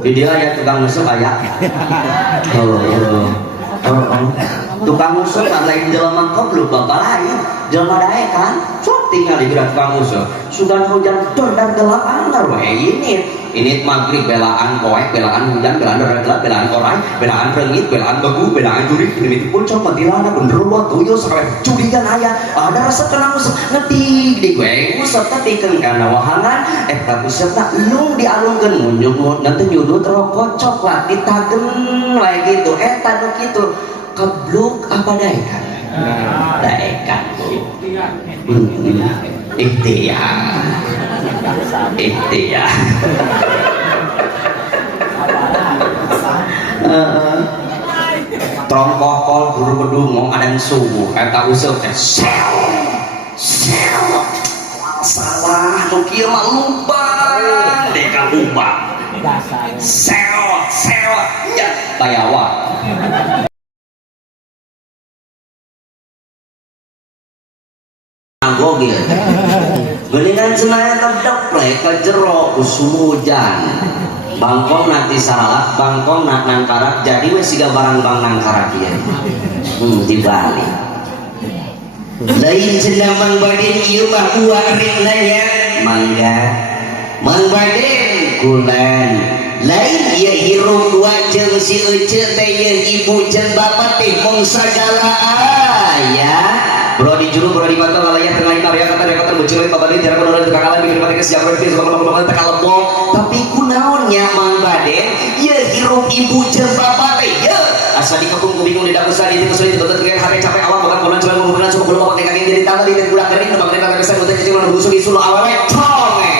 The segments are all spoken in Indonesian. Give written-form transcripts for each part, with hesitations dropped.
di dia aya tukang ngusuk aya. Tukang ngusuk kan lain jelema goblok bapak lain jelema dae kan sok tinggal di tukang ngusuk sugan hujan dan gelap anggar we ini maghrib belaan koek belaan hujan belaan gelap belaan korai belaan rengit belaan begu belaan jurik ini pun coba dilana benerulo tuyul sampai cudikan aya ada rasa kena ngusuk ngetik di gue ngusuk ketikeun kana wahangan eta ngusukna lung dialungkeun munjuk nanti nyudut rokok coklat ditagen we gitu eta nu kitu kebluk apa daekan? Daekan ikhtiar trongkokol guru bedungong ada subuh kata usuk sel salah nu kieu mah lubang deka lubang sel nya tayawa gogil geningan cenah terdeplek ke jero usum hujan bangkong nanti salah bangkong nak nangkarak jadi wes siga barang bang nangkarak ya dibalik lain cenah mang baden ieu mah uarit nanya mangga mang baden kulan lain ieu hirup wajeng si ece teh ibu jeung bapak teh mong sagala aya bro di juru bro di mata lalaya tengah ina ria kata bercilai babade jarak menurut tukang alam bikin mati kesejahteraan itu sebab teka lepong tapi kunaonnya mang baden ya hirup ibu jeung bapak teh ya asa dikepung kubingung di dagu sadi itu sulit betul dengan hari capek awal bukan bulan cuman mengumpulkan suku belum pakai kaki jadi tanah di bulan kering tembang kita bisa udah kecil mana busuk isu lo awewe tonge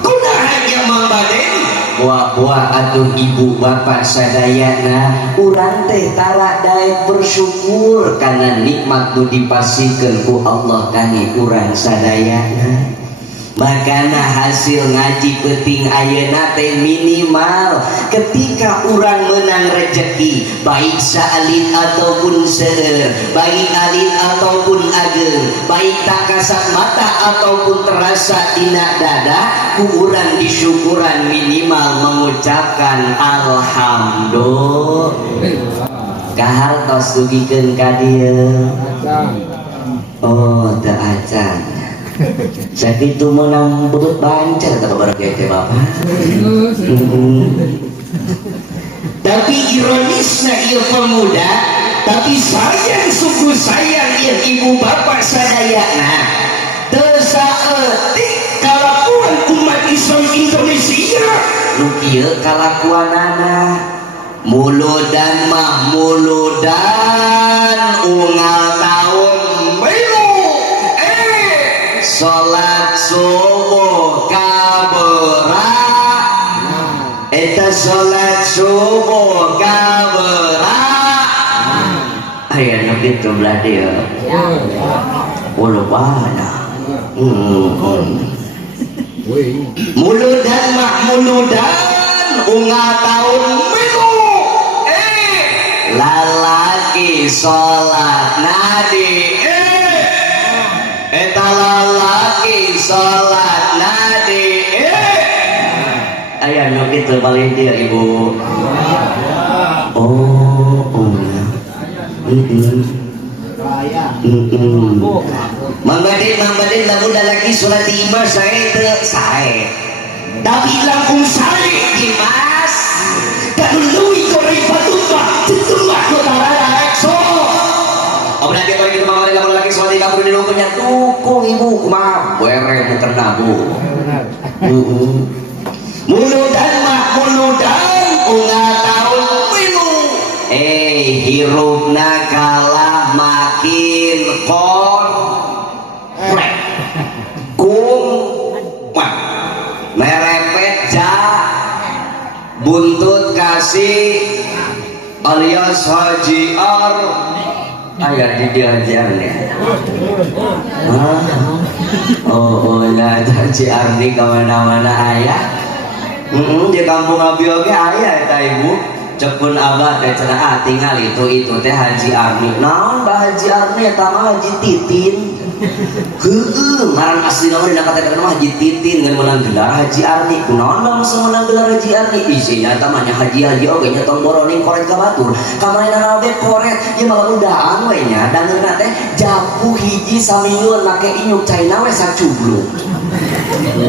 kunaonnya mang baden buah-buah atuh ibu bapak sadayana urang teh tara daek bersyukur karena nikmat nu dipasikeun ku Allah kani urang sadayana makana hasil ngaji penting ayeuna teh minimal ketika urang menang rezeki baik saalit ataupun seueur baik alit ataupun ageng baik tak kasat mata ataupun terasa dina dada ku urang disyukuran minimal mengucapkan alhamdulillah kahartos dugikeun ka dieu oh teu acan sakitu meunang beut bancar ka babarake teh bapak tapi ironisna ieu pemuda tapi sayang suku sayang ieu ibu bapak sadayana teu saeutik kalakuan umat Islam Indonesia nu kieu kalakuanana muludan mah muludan unggal taun sholat subuh kaberak eta sholat subuh kaberak aya nu kitu belah dieu ulubana muludan mah muludan unggal taun minggu lalaki sholat nadi eta lalaki sholat nadi aya nu kitu paling dia ibu Mang Badin lamun lalaki sholat di imah sae teu sae tapi langkung sae di mas kadului korei patutma tetumah kotarara so obna dia bagi teman lamun lalaki sholat di kamar di rumahnya tukung ibu kumaha bere muter nabu muludan mah muludan unggal taun pilu hirupna kalah makin komplek merepet buntut kasih alias haji ar ayah diajarnya nah haji ar di kemana-mana ayah di kampung abi oke ayah eta ibu cepun abah teh cenah tinggal itu teh Haji Arni. Naon Mbah Haji Arni eta mah Haji Titin. Heueuh, ngaran aslina mah dina kata mah Haji Titin ngan meunang gelar Haji Arni. Kunaon langsung meunang gelar Haji Arni? Isina eta mah nya haji-haji oge nya tong boroning koret ka batur. Kamarina oge koret ieu mah udaan we nya dangeurna teh japu hiji samingguan make inyuk caina we sacubluk.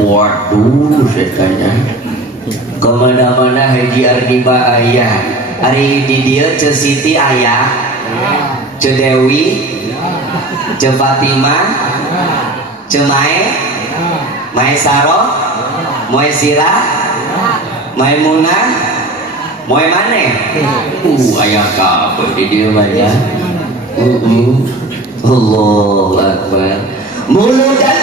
Waduh, setanya. Kemana-mana Haji Arni ba ayah. Ari di dieu Ce Siti ayah, Ce Dewi, Ce Fatimah, Ce Mae Saro, Moe Sirah, Maimunah, Moe maneh. Ayah kabeh di dieu mah nya. Allahu Akbar. Muludan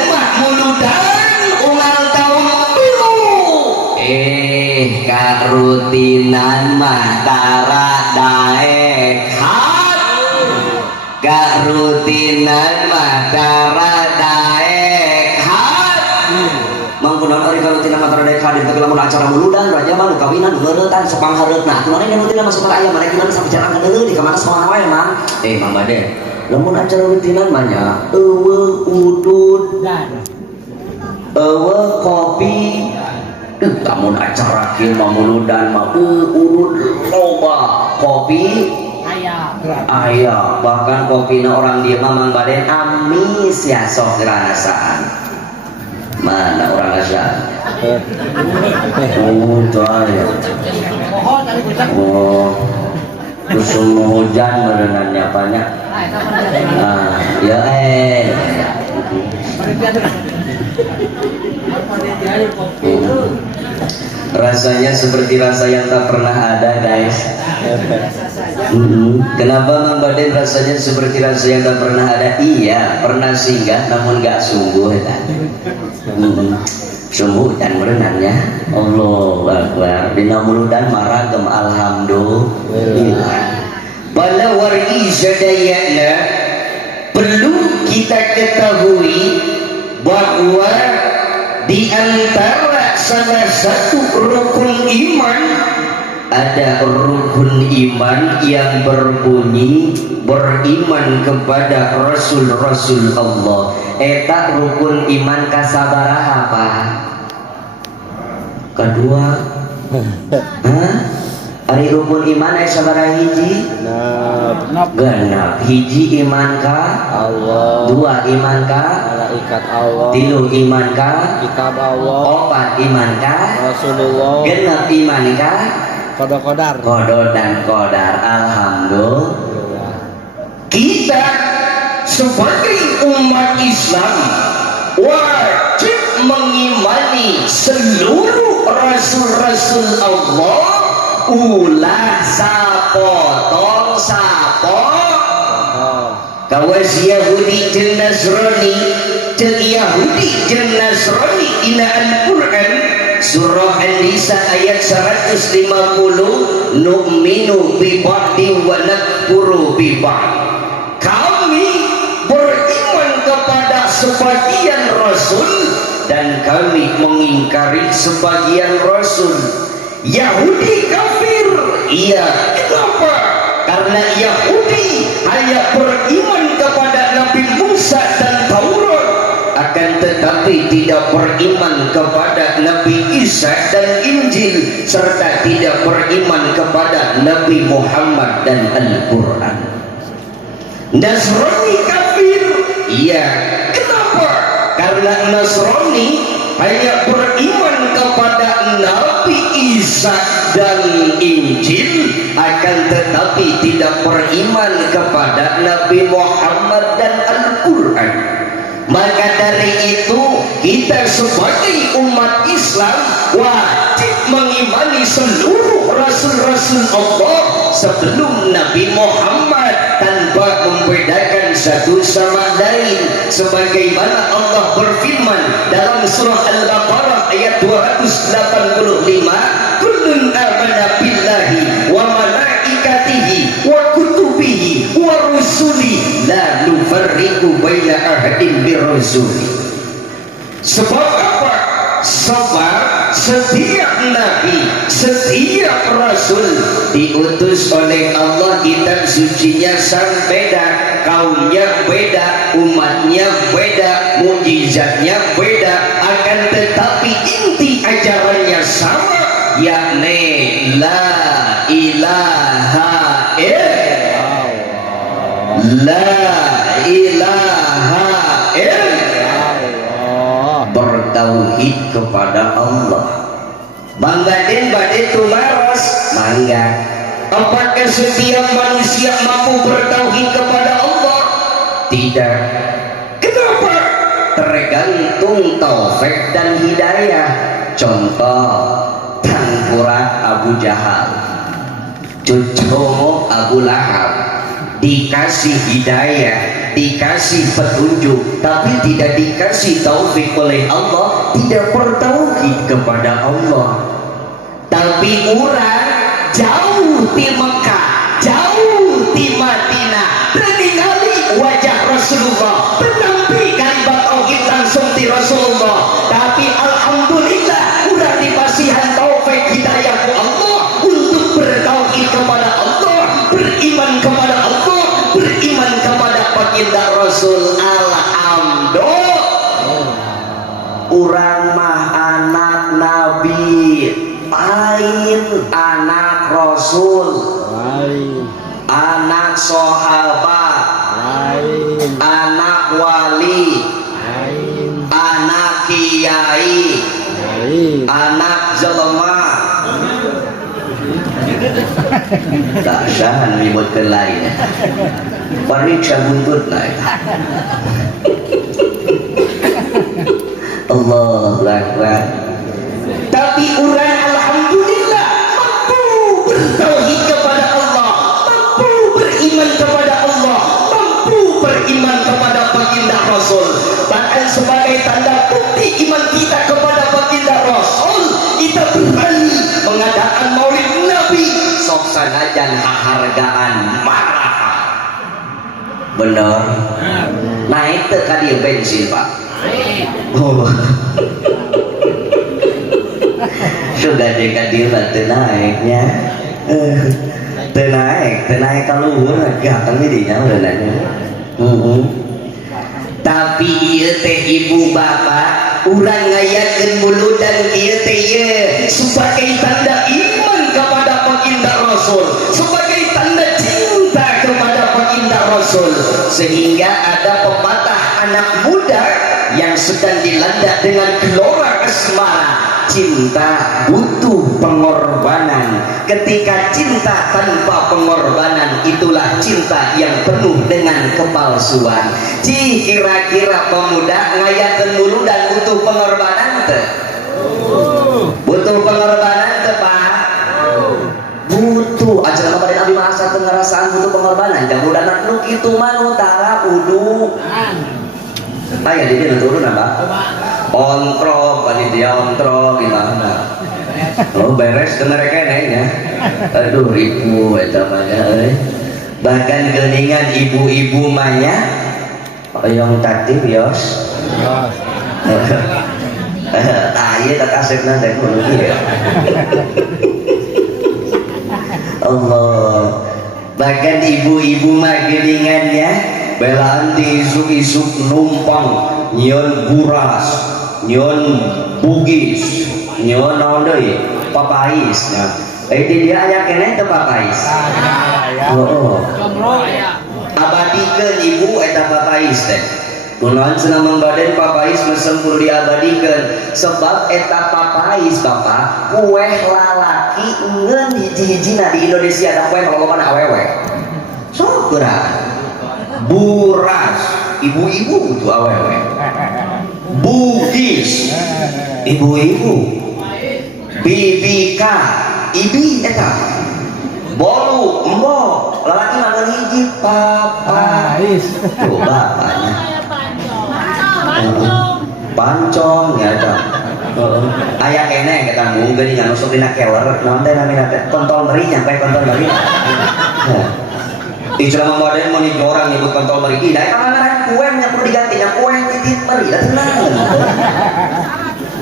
ulang tahun pilu. Karutinan mah tara daek hat. Karutinan mah tara daek hat. Mangkunaon ari karutinan mah tara daek hat itu lamun acara muludan raja mah kawinan ngeuretan sepang hareutna. Kunaon aya karutinan mah super aya mana kita sabicaraan ka deui di kamana sawana wae mang. Mang Bade. Lamun acara rutinan mah nya eueuh udud dan eueuh kopi. Lamun acara kieu mah muludan mah urut loba kopi aya bahkan kopina orang dia mah Mang Baden amis ya sok rasaan. Mana orang rasaan? Tanya. Musim hujan merenangnya banyak. Ya rasanya seperti rasa yang tak pernah ada guys. Kenapa Mang Baden rasanya seperti rasa yang tak pernah ada? Iya pernah singgah namun gak sungguh sungguh dan merenangnya. Allahu Akbar. Dina muludan maragem alhamdulillah. Bala wargi sadayana perlu kita ketahui bahwa di antara salah satu rukun iman ada rukun iman yang berbunyi beriman kepada Rasul-Rasul Allah. Eta rukun iman kasabaraha apa? Kedua. Ari rukun iman aya sabaraha hiji? Genep. Hiji iman ka Allah. Dua iman ka malaikat Allah. Tilu iman ka kitab Allah. Opat iman ka Rasulullah. Genep iman ka Qadar dan qadar. Alhamdulillah. Kita sebagai umat Islam wajib mengimani seluruh rasul-rasul Allah. Ulah sapotong sapo kawas Yahudi jeung Nasrani jeung Yahudi jeung Nasrani dina Al-Qur'an surah An-Nisa ayat 150 nu'minu bi ba'di wa nakfuru bi ba'd. Kami beriman kepada sebagian rasul dan kami mengingkari sebagian rasul. Yahudi kafir. Iya, kenapa? Karena Yahudi hanya beriman kepada Nabi Musa dan Taurat, akan tetapi tidak beriman kepada Nabi Isa dan Injil, serta tidak beriman kepada Nabi Muhammad dan Al-Quran. Nasrani kafir. Iya, kenapa? Karena Nasrani hanya beriman kepada Nabi Isa dan Injil, akan tetapi tidak beriman kepada Nabi Muhammad dan Al-Quran. Maka dari itu kita sebagai umat Islam wajib mengimani seluruh rasul-rasul Allah sebelum Nabi Muhammad tanpa membedakan satu sama lain, sebagaimana Allah berfirman dalam surah Al-Baqarah ayat 285, kullun amana billahi wa malaikatihi wa kutubihi wa rusuli la nufarriqu baina ahadin min rusuli. Sebab apa? Sebab setiap nabi, setiap rasul diutus oleh Allah, kitab sucinya beda, kaumnya beda, umatnya beda, mukjizatnya beda, akan tetapi inti ajarannya sama, yakni la ilaha illallah, la ilaha illallah, bertauhid kepada Allah. Bangga den badai tumaros, mangga. Apakah setiap manusia mampu bertauhid kepada Allah? Tidak. Kenapa? Tergantung taufik dan hidayah. Contoh, tangkurat Abu Jahal, cucu Abu Lahab, dikasih hidayah, dikasih petunjuk, tapi tidak dikasih taufik oleh Allah, tidak bertauhid kepada Allah. Tapi orang jauh di Mekah, jauh di Madinah, ningali wajah Rasulullah, menampi kalimat tauhid langsung di Rasulullah. Tapi alhamdulillah udah dipasihan taufik hidayah ku Allah untuk bertauhid kepada Allah, beriman kepada Allah, beriman kepada baginda Rasul. Alhamdulillah. Urang mah anak Nabi, lain anak Rasul, anak sahabat, anak wali, anak kiai, anak jelema. Tak sahan menyebutkan lain, periksa buntut naik. Allahu Akbar. Tapi orang alhamdulillah mampu bertauhid kepada Allah, mampu beriman kepada Allah, mampu beriman kepada baginda Rasul. Bahkan sebagai tanda bukti iman kita kepada baginda Rasul, kita berani mengadakan maulid Nabi, sok sanajan hargaan marah. Benar. Naik ke dia bensin pak. Oh. Sudah dekat dia naiknya, tenaik kalau gampang ini dia udah. Tapi iya teh ibu bapak, urang ngayakeun mulut dan iya teh sebagai tanda iman kepada baginda Rasul, sebagai tanda cinta kepada baginda Rasul, sehingga ada pepatah anak muda yang sedang dilanda dengan gelora asmara. Cinta butuh pengorbanan. Ketika cinta tanpa pengorbanan, itulah cinta yang penuh dengan kepalsuan. Kira-kira pemuda ngayakeun mulu dan butuh pengorbanan teh? Butuh pengorbanan teh Pak? Butuh. Acara kemarin Abi masa teu ngarasaan butuh pengorbanan. Mudah nak nu kitu mah nu tara udu. Aya di dieu turun apa? Ontrok, panitia ontrok gimana? Oh beres ke mereka nya. Aduh ibu eta mah bahkan geningan ibu-ibu maya yang tadi bios. Ieu tak asepna teh kudu ya. Allah. Bahkan ibu-ibu mah geningannya belaan di isuk-isuk numpang nyeun buras, nyeun bugis, nyeun naon deui papais. Nah, di dia aya keneh teu papais. Heeh. Abadikeun ibu eta papais teh. Kunaon cenah mangbaden papais mesen kudu diabadikeun sebab eta papais Bapak kue lalaki ngeun hiji-hijina di Indonesia ada kue lolobana awewe. Syukuran. Buras ibu-ibu itu awewe, bugis ibu-ibu, bibika ibi eta, bolu embok lalaki makan hiji papais tuh bapaknya pancong ya eta. Aya keneh kita mungkin ngan usuk dina keler naon teh namina teh kontol meri nyampe kontol meri. Ijrah modern mau nih orang nyebut kontol meri tidak, karena kue yang perlu diganti, yang kue yang titit meri, dah tenang.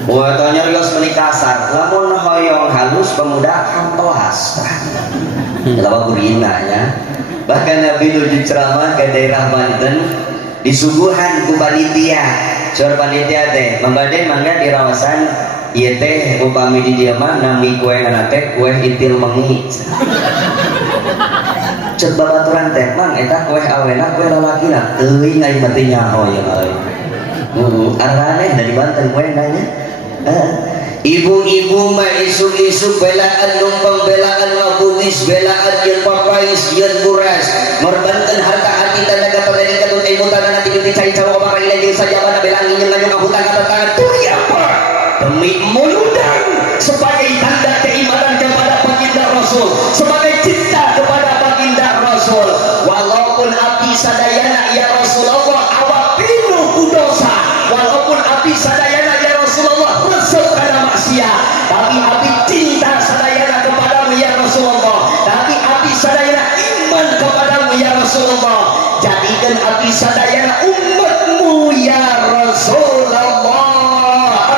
wah tanya rios menikah kasar lamun hoyong halus pemuda hampelas lawa gurina ya. Bahkan Nabi nuju ceramah ke daerah Banten disuguhan ku panitia suara panitia teh membadai mangga di rawasan ieu teh upami di dieu mah nami kue kana teh kue itil mengi cek babaturan teh mang eta kue awena kue lalakina teuing ai mati nyaho ya euy aneh dari Banten kue nanya ibu-ibu mah isuk-isuk belaan numpang belaan ngabungis belaan yang papais yang buras merbanten harta hati tanda kata dari katun imutan nanti kita cari cawa orang ini saja mana belaan ingin nganyong ahutan kata-kata tuh apa demi muludang sebagai tanda keimanan kepada baginda Rasul sebagai cinta kepada baginda Rasul walaupun api sadayana ya Rasulullah awak pinuh kudosa walaupun api sadayana ya Rasulullah resep karena maksiat tapi api cinta sadayana kepadamu ya Rasulullah tapi api sadayana iman kepadamu ya Rasulullah jadikan api sadayana umatmu ya Rasulullah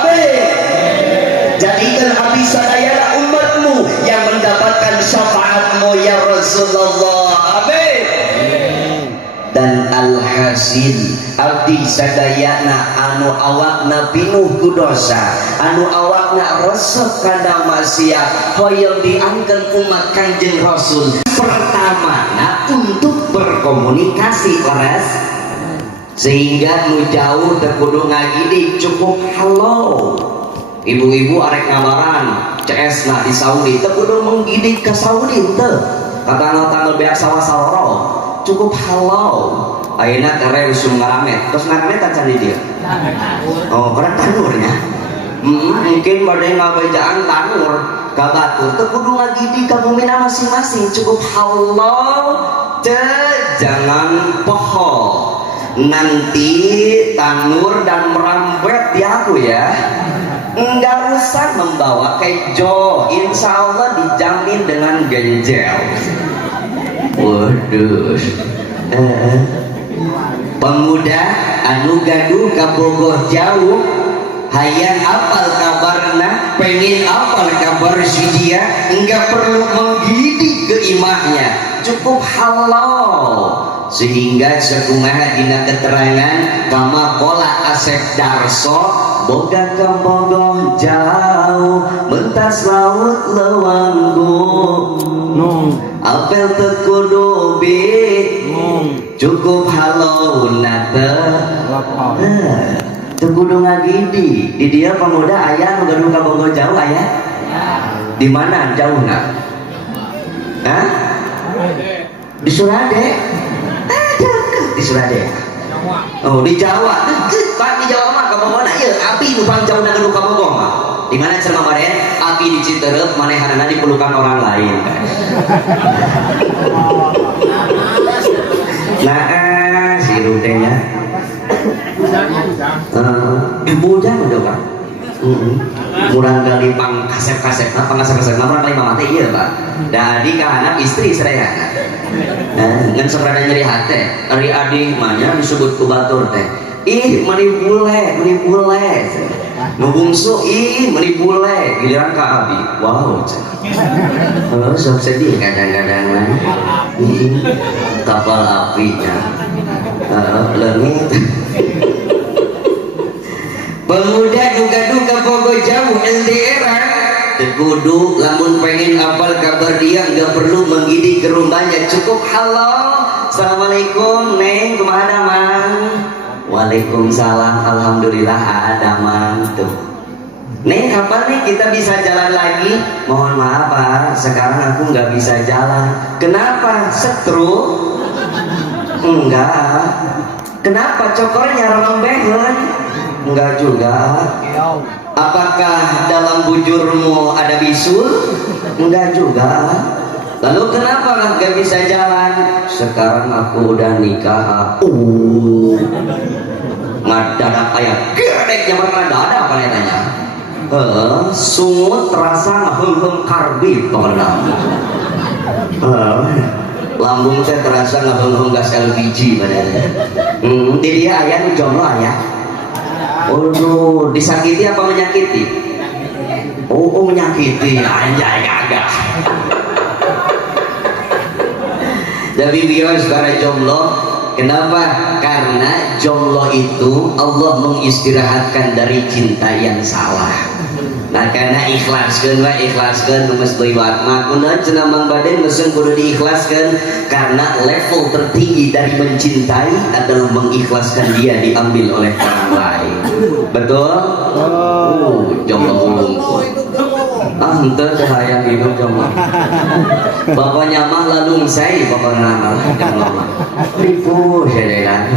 amin jadikan api sadayana umatmu yang mendapatkan syafaatmu ya Rasulullah amin dan alhasil abdi sadayana anu awakna pinuh ku dosa anu awakna resep kana maksiat hoyong diangkeun umat Kanjeng Rasul pertamana untuk berkomunikasi leres sehingga nu jauh teu kudu ngagidi cukup halo ibu-ibu arek ngabaran CS na di Saudi teu kudu menggidik ke Saudi teu katanggal-tanggal beak sawah-sawaro cukup halau ayeuna tere usum ngaramet terus ngaramet acan di dia oh karena tanurnya mungkin badai ngabejaan tanur kabatur teu kudu ngagidi ka bumina masing-masing cukup halau jangan poho nanti tanur dan merambet di aku ya enggak usah membawa kejo insya Allah dijamin dengan genjel waduh pemuda anu gaduh ka Bogor jauh hayang apal kabarna pengen apal kabar si dia enggak perlu menggidik ke imahnya cukup halau sehingga sekumaha dina keterangan kama pola Asep Darso boga ka Bogor jauh mentas laut lewanggu apel tekudu bit cukup halau nate tekudu ngagidi di dia pemuda ayah gaduh ka Bogor jauh ayah di mana jauh nak hah di Surade di Surade oh di Jawa pak di Jawa mah ka Bogor na ieu api nu pang jauh na gaduh ka Bogor mah di mana cerma Maren api di Citerep manehanana dipelukan orang lain nah si rutenya bujang udah pak murang kali pang kasep-kasep murang kali mama teh iya pak dari anak istri seraya ngan seberada nyeri hati dari adik mahnya disebut kubatur teh ih meni bule nubungsu ih meni bule giliran ka abi wow sok sedih kadang-kadang kapal apinya lengit pemuda duga-duga Bogor jauh LDR tekudu lamun pengen apal kabar dia nggak perlu menggidik ke rumahnya cukup halo assalamualaikum neng kumaha mang waalaikumsalam alhamdulillah ada mang tuh neng kapan nih kita bisa jalan lagi mohon maaf pak sekarang aku nggak bisa jalan kenapa setru enggak kenapa cokornya rembehan enggak juga apakah dalam bujurmu ada bisul enggak juga lalu kenapa nggak bisa jalan sekarang aku udah nikah ngadadak ayat gedek yang ada apa tanya sungut terasa ngehum karbit pokoknya lambung saya terasa ngehum gas LPG padahal dia ayah jomblo ayah Oh, disakiti apa menyakiti? Oh, menyakiti. Anjay kagak. Tapi bios para jomblo, kenapa? Karena jomblo itu Allah mengistirahatkan dari cinta yang salah. Nah, karena ikhlaskan mesti buat makuna cenah Mang Baden mesen kudu diikhlaskan karena level tertinggi dari mencintai adalah mengikhlaskan dia diambil oleh orang lain. Betul? Jomblo ulung. Ente cahaya hidup jomblo. Bapaknya mah lalu saya bapaknya mah jomblo. Ribu saya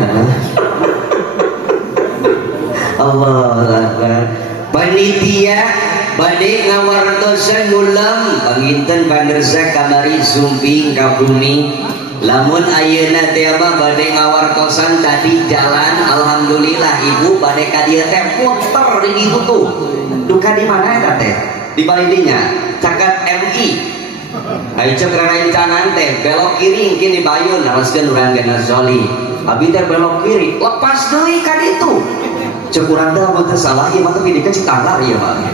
Allah Akbar. Panitia bade ngawartosan ulam panginten pandersa kamari sumping ka bumi lamun ayeuna teh mah bade ngawartosan tadi jalan alhamdulillah ibu bade ka dieu teh puter di ditu tuh duka di mana eta teh di balidinya caket MI aya cek rencangan teh belok kiri engke di Bayun naraskeun urang geuna Zoli abi teh belok kiri lepas deui ka ditu cekurang dah mata salah ya mata pilih ke Citanggar ya Pak.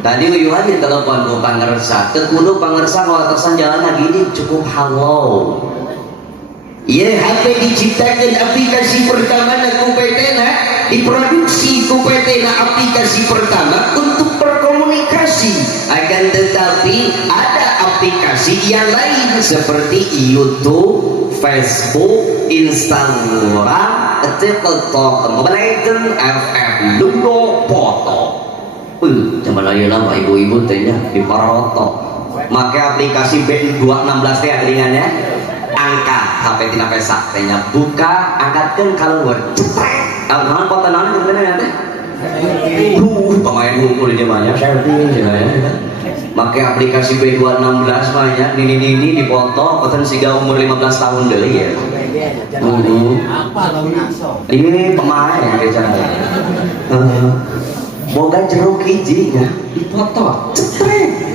Tadi uyuhan di telepon ku pangersa, tekudu pangersa ngawatosan jalan lagi ini cukup halo. Iya HP diciptakan aplikasi pertama na kupetena diproduksi kupetena aplikasi pertama untuk berkomunikasi. Akan tetapi ada aplikasi yang lain seperti YouTube, Facebook, Instagram, TikTok, Mobile Legends, FF, Ludo, foto. Zaman ayeuna mah ibu-ibu teh nya di paroto. Make aplikasi B216 teh agelingannya. Angkat HP tina pesak teh nya buka, angkatkeun keluar. Cepet. Naon foto naon bener teh? Pemain hukum di mana? Selfie ya. Make aplikasi B216 mah nya nini dipoto, poten siga umur 15 tahun deui ya. Ini pemain bicara. Boga jeruk hiji nya dipoto, cepet.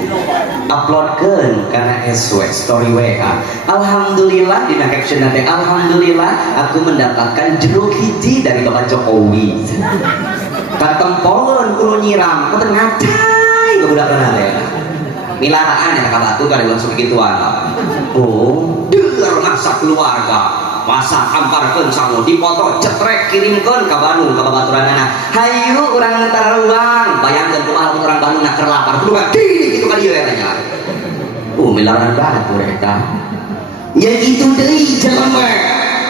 Uploadkeun kana SW story WA. Alhamdulillah dina caption teh alhamdulillah aku mendapatkan jeruk hiji dari Bapak Jokowi. Katempolun kudu nyiram, kudu ngacai budak-budak teh. Milaraan eta ka batu kali langsung kituan. Oh, deur masak keluarga. Masak amparkeun sangu dipoto cetrek kirimkeun ka Bandung ka babaturanana. Hayu urang taruang, bayangkeun kumaha urang Bandung nak keur lapar kudu ka kitu ka dieu eta nya. Milaran batu eta. Ya itu deui jelema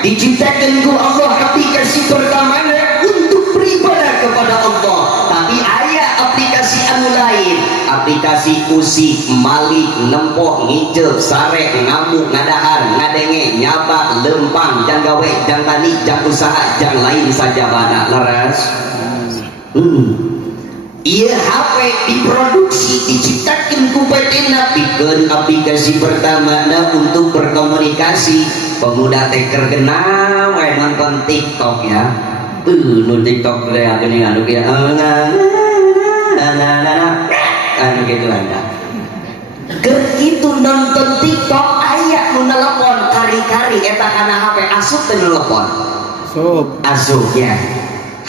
diciptakan ku Allah aplikasi pertama untuk beribadah kepada Allah. Tapi aya aplikasi anu lain, aplikasi usik, malik, nempoh, ngiceup, sare, ngamuk, ngadahar, ngadenge, nyabak, lempang, jang gawe, jang tani, jang usaha, jang lain saja bana leres. Iya HP diproduksi diciptakan ku betena pikeun aplikasi pertama untuk berkomunikasi. Pemuda teh terkenal we nonton TikTok ya. Nu TikTok teh geuning anu kieu anu kitu anda. Keur kitu nonton TikTok aya nu nelpon kari-kari eta kana HP asup teh nelpon. Asup ya.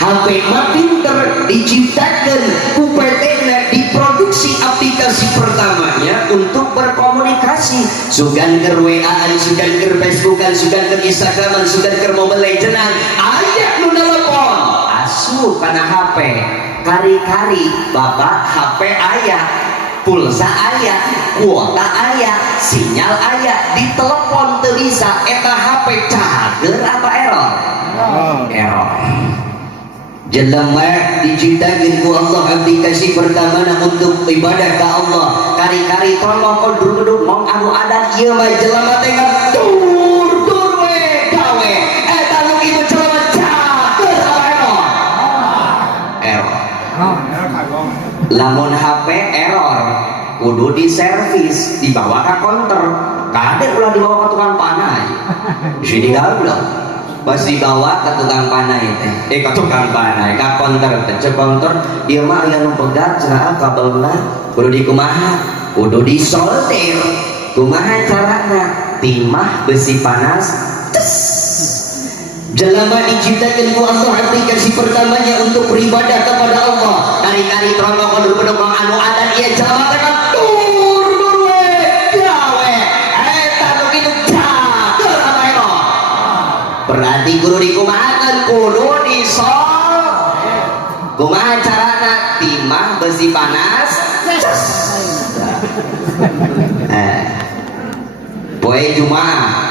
HP mah pinter diciptakan kupetena diproduksi aplikasi pertamanya untuk berkomunikasi sugan ke WA-an, sugan ke Facebookan, sugan ke Instagraman, sugan ke Mobile Legends aya nu nelpon asup kana HP kari-kari bapak HP aya pulsa aya kuota aya sinyal aya di telepon teu bisa eta HP cager apa error? Error. Jelema diciptakan ku Allah aplikasi pertama untuk ibadah ke Allah kari-kari tolong koduk-koduk mong anu adat ieu mah jelema teh tur we gawe eta nu kitu jelema cager error. Lamun HP error kudu di servis dibawa ke counter kade ulah dibawa ke tukang panai jadi gaul pas dibawa ke tukang panai teh ke tukang panai ke counter teh cek counter ieu mah aya nu pegat cenah kabelna kudu dikumaha kudu disolder kumaha carana timah besi panas tes Jelema diciptakan ku Allah aplikasi pertamanya untuk beribadah kepada Allah. Kari-kari terang bedog anu adan ieu jelema teh tur we gawe eta nu kitu cager apa eno. Berarti kudu dikumahakeun kudu disol. Kumaha carana timah besi panas. Poe Jumaah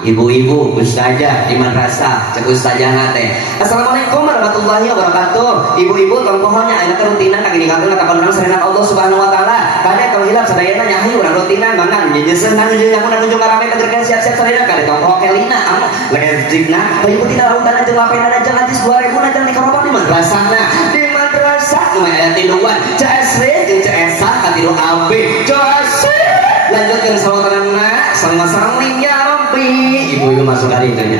ibu-ibu ustazah di madrasah cek ustazah nate assalamualaikum warahmatullahi wabarakatuh. Ibu-ibu tongkohnya ayeuna kerutinan kaki dikakeun ka panurang sareana Allah Subhanahu wa taala kade kalau hilap sadayana nyahi urang rutinan mangan nyejeseun nang nyejeun nang ujung karame kagerkeun siap-siap sadayana kade tongkoh kelina lejikna ibu tidak lautana jeung lapena jeung hadis 2000 na jeung dikarobak di madrasahna di madrasah kumaha aya tiluan CSR jeung CSA katilu AB CSR lanjutkan sawatanana sama-sama ya Rabbi. Ibu-ibu masuk hari kayaknya.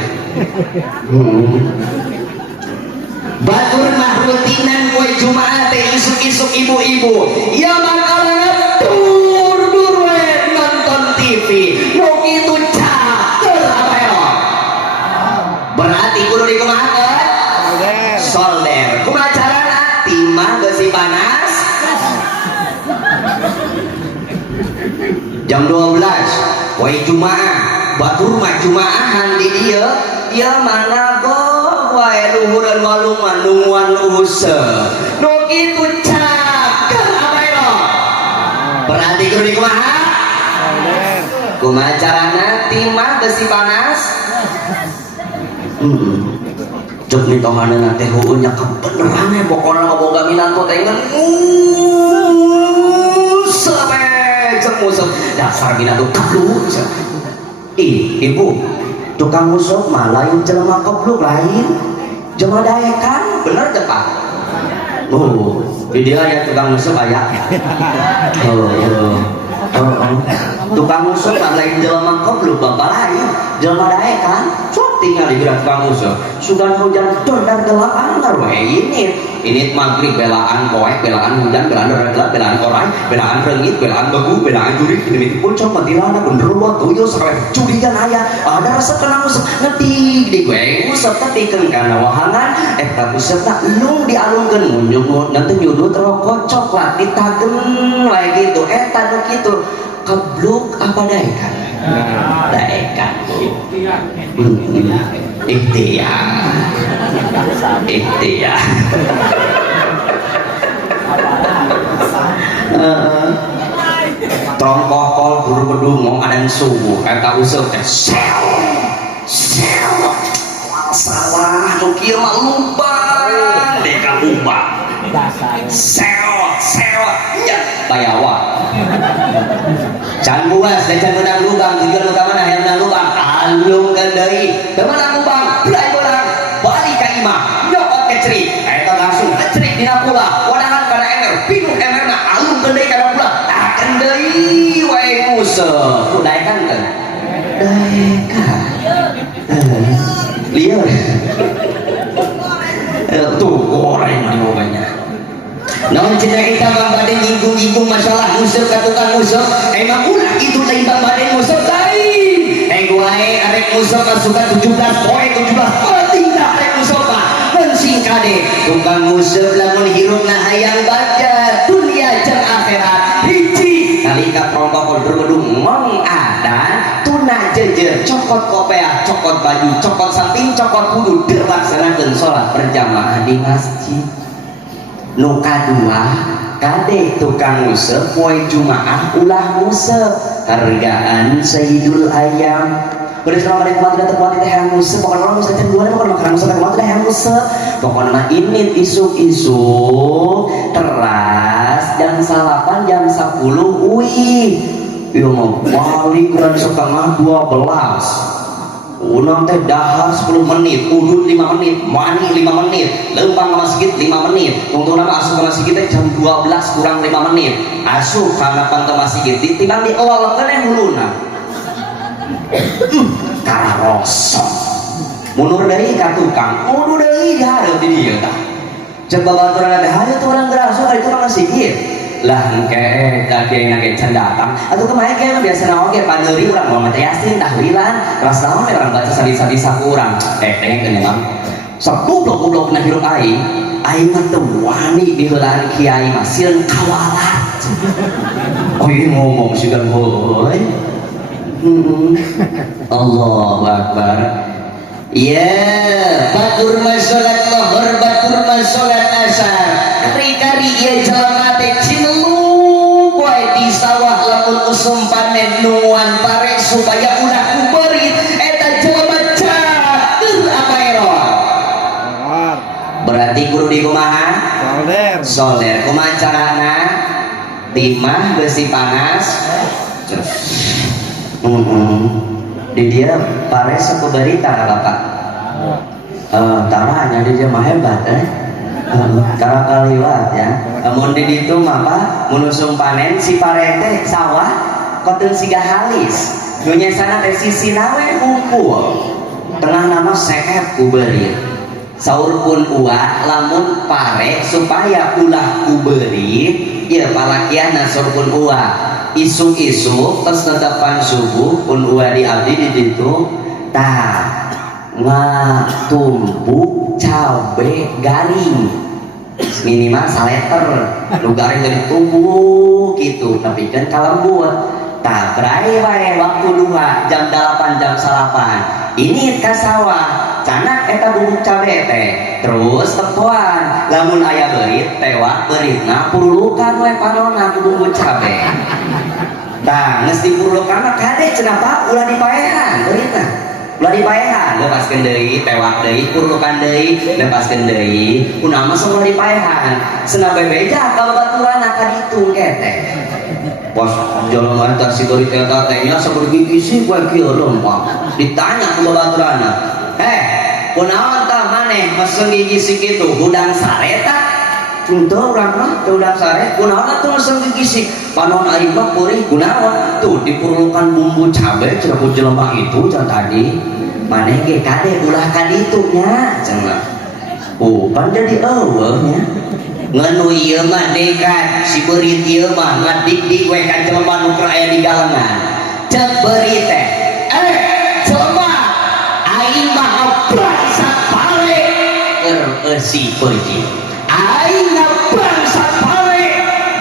Batur mah rutinan poe Jumaah teh isuk-isuk ibu-ibu. Ya bakalan tur we nonton TV. Nu kitu cager apa ya? Berarti kudu dikumahakeun. Solder. Kumaha carana? Timah besi panas. Jam 12 poe Jumaah batur mah Jumaahan di dia mana go wae luhureun waluman nungguan useuh nu kitu cager apa ya berarti kudu dikumaha kumaha carana timah besi panas cek mitohaneuna teh heueuh nya kebeneran we pokona boga minangku teh musuk dasar bina tuh kabluk. Ibu tukang musuk mah lain jelema kabluk lain jelema daekan bener teh Pak. Di dia ya tukang musuk aya. Tukang musuk mah lain jelema kabluk bapak lain jelema daekan sok tinggal di tukang musuk sugan hujan dondar gelap anggar we ini maghrib belaan poek belaan hujan belaan gelap belaan korai belaan reungit belaan begu belaan jurik ini pun coba dilana beneruat tuyul sareng curigan aya ada rasa kena musuk ngetik di gue musuk tetikeun kana wahangan eta musukna lung dialungkeun munjung nanti nyudut rokok coklat ditageun wae gitu eta nu kitu kebluk apa daekan daekan ikhtiar trongkoh kol buru bedung ngomong adan subuh eta useuh teh sel salah nu kieu mah lubang dek lubang sel nya bayawa can buas dan can menang lubang tujuan utama nah yang menang lubang alung kan deui teu menang lubang beulai beurang balik ka imah nyokot keceri eta langsung keceri dina pula wadahan kana ember pinuh emberna alung kan deui kana pula akan deui wae museuh kudaekan teh daekan lieur tuh goreng mah pokoknya naon cenah kita bang bade nyinggung-nyinggung masalah museuh ka tukang museuh emang ulah itu lain bang bade museuh lain wae arek museuh ka suka 17 poe 17 tinggal arek museuh ka mun sing kade tukang museuh lamun hirupna hayang baca dunia jeung akhirat hiji nalika protokol berbedung mong adan tuna jejer cokot kopeah cokot baju cokot samping cokot kudu dilaksanakeun salat berjamaah di masjid. Nu kadua kade tukang museuh poe Jumaah ulah museuh hargaan Sayyidul Ayam beres kalau ada kuat tidak terkuat teh hayang museuh pokona orang museuh teh dua pokona makanan museuh kuat teh hayang museuh pokona ini isuk-isuk teras jam 8 jam 10 uih ieu mah balik kurang setengah 12 unang teh dahar 10 menit, udut 5 menit, mani 5 menit, lempang ke masjid 5 menit. Untuk nama asup ke masjid teh jam 12 kurang 5 menit. Asup kana pang ke masjid ditimbang diololkeun yang huluna. Karosok. Mundur deui ka tukang, mundur deui dihareup di dieu tah. Cek babaturan teh hayu teh urang gerasuk ka ditu ka masjid. lah engke kiai nage can datang atau kemarin kiai biasa oge paneuri urang mau mata yasin tahlilan ras naon orang baca sadisa-disa kurang dengekeun emang sok goblok-goblok na hirup aing mah teu wani diheulaan kiai mah sieun kawalat oh ieu ngomong sigan heuy Allahu Akbar. Ya, batur mah salat lohor, batur mah salat asar. Kari-kari ieu jelema teh cinelu poe di sawah lamun usum panen nuan pare supaya ulah kuberit eta jelema caeur apa error. Berarti guru di kumaha? Soler. Kumaha carana? Timah besi panas. Di dia pares aku berita bapak taranya di dia mah hebat karena kaliwat ya namun di itu apa menusung panen si parete sawah koten siga halis dunia sana teh sisi nawe kumpul tengah nama seep kuberit saur pun uah lamun pare supaya ulah kuberit ya palakian saur pun uah isu-isu tes netepan subuh pun ulah di abdi di situ tah ngatumpuk cabe garing minimal saleter lu garing dari tubuh gitu tapi kan kalembur tah berai wae waktu duha jam 8 jam 8 ini ka sawah canak eta bubuk cabe teh terus tepuan lamun aya beurit tewak beuritna purulukan we panonna ku bubuk cabe tah geus dipurulukan mah kade cenah Pak ulah dipaehan beuritna ulah dipaehan lepaskeun deui tewak deui purulukan deui lepaskeun deui kunaon mah sok ulah dipaehan cenah bebeja ka babaturanna ka ditu kete pas jelema teh si beurit eta teh nya sabeuri gigi kue kieu leumpang ditanya ku babaturanna kunaon tah maneh mesen gigi kitu hudang sare tah untuk urang mah teu udang sare kunaon atuh mesen gigi si panon aing mah kuring kunaon tuh diperlukan bumbu cabe cenah ku jelema itu can tadi maneh ge kade ulah ka ditu nya cenah pan jadi eueuh nya nganu ieu mah dekat si beurit ieu mah ngadik-dik we ka jelema nu keur aya di galengan ceuk beurit teh jelema aing mah bangsat pare eusi peuji aing bangsat pare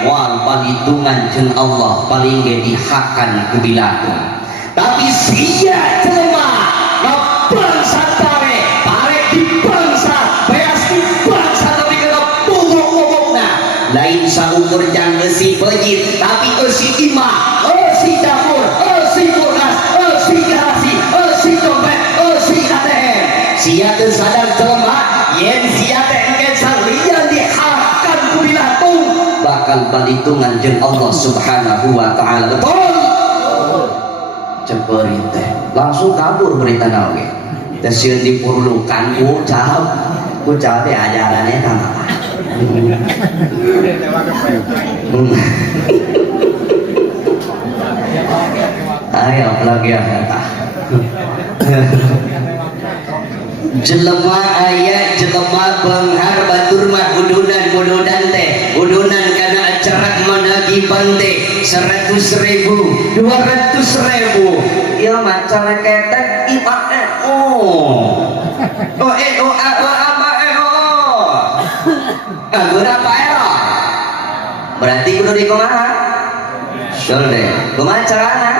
moal palitungan jeung Allah paling ge dihakan ku bilatung tapi sia jelema bangsat pare pare dibangsa beas dibangsa tapi kena bubuk-bubukna lain saukur jang eusi peuji tapi eusi imah eusi dapur eusi kulkas eusi garasi eusi dompet eusi ATM sia teu sadar jelema yen sia teh engke salian dihakan ku bilatung bakal balitungan jeung Allah Subhanahu wa taala betul cepeurit teh langsung kabur berita naon ge teh sieun dipurulukan ku teh ajaranna eta mah ayo lagi eta jelema aya jelema beunghar batur mah udunan teh udunan kana acara managiban teh 100.000 200.000 ieu mah cara ketek apa error berarti kudu di kumaha soleh kumaha carana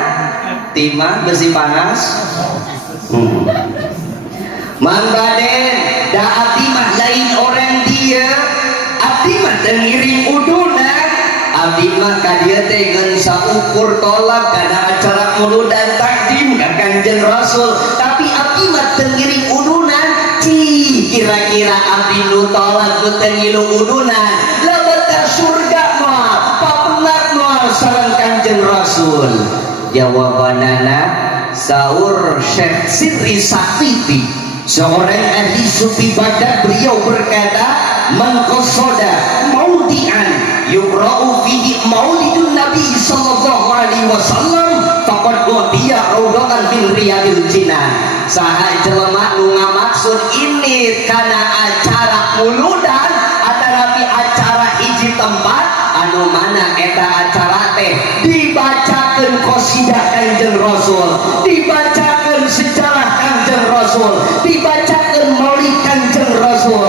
timah besi panas Mang Baden da abdi mah lain orang dia abdi mah teu ngiring udunan abdi mah ka dieu teh ngeun saukur tolak kana acara muludan takdim ka Kanjeng Rasul tapi abdi mah teu ngiring udunan kira-kira abdi nu tolak nu teu ngilu udunan lebet surga mah papengat mah sareng Kanjeng Rasul jawabanana saur Syekh Sirri Sakiti seorang ahli sufi badat beliau berkata man qasada maudi'an yuqra'u fihi maulidun nabi sallallahu alaihi wasallam faqad utiya raudatan min riyadil jinan saha jelema nu ngamaksud ini kana acara muludan atarapi acara hiji tempat anu mana dibacakan qasidah Kanjeng Rasul, dibacakan sejarah Kanjeng Rasul, dibacakan maulid Kanjeng Rasul.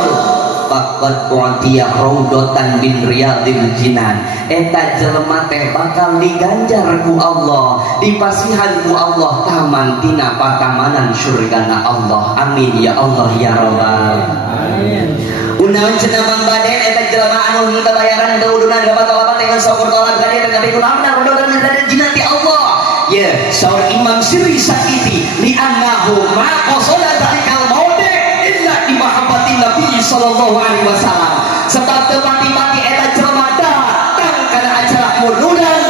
Faqad u'tiya raudatan min riyadil jinan. Eta jelema teh bakal diganjar ku Allah, dipasihan ku Allah taman tina patamanan surgana Allah. Amin ya Allah ya rabbal alamin. Unaun cenah Bang Baden eta jelema anu henteu bayaran henteu udunan gabat-gabat dengan syukur tolak gade dengan bikulana rodogan min riyadil jinan ti Allah. Ya, saur Imam Sirri Sakiti li annahu ma qasada zalikal maude illa di mahabbati Nabi sallallahu alaihi wasallam. Sebab teu pati-pati eta jelema datang kana acara muludan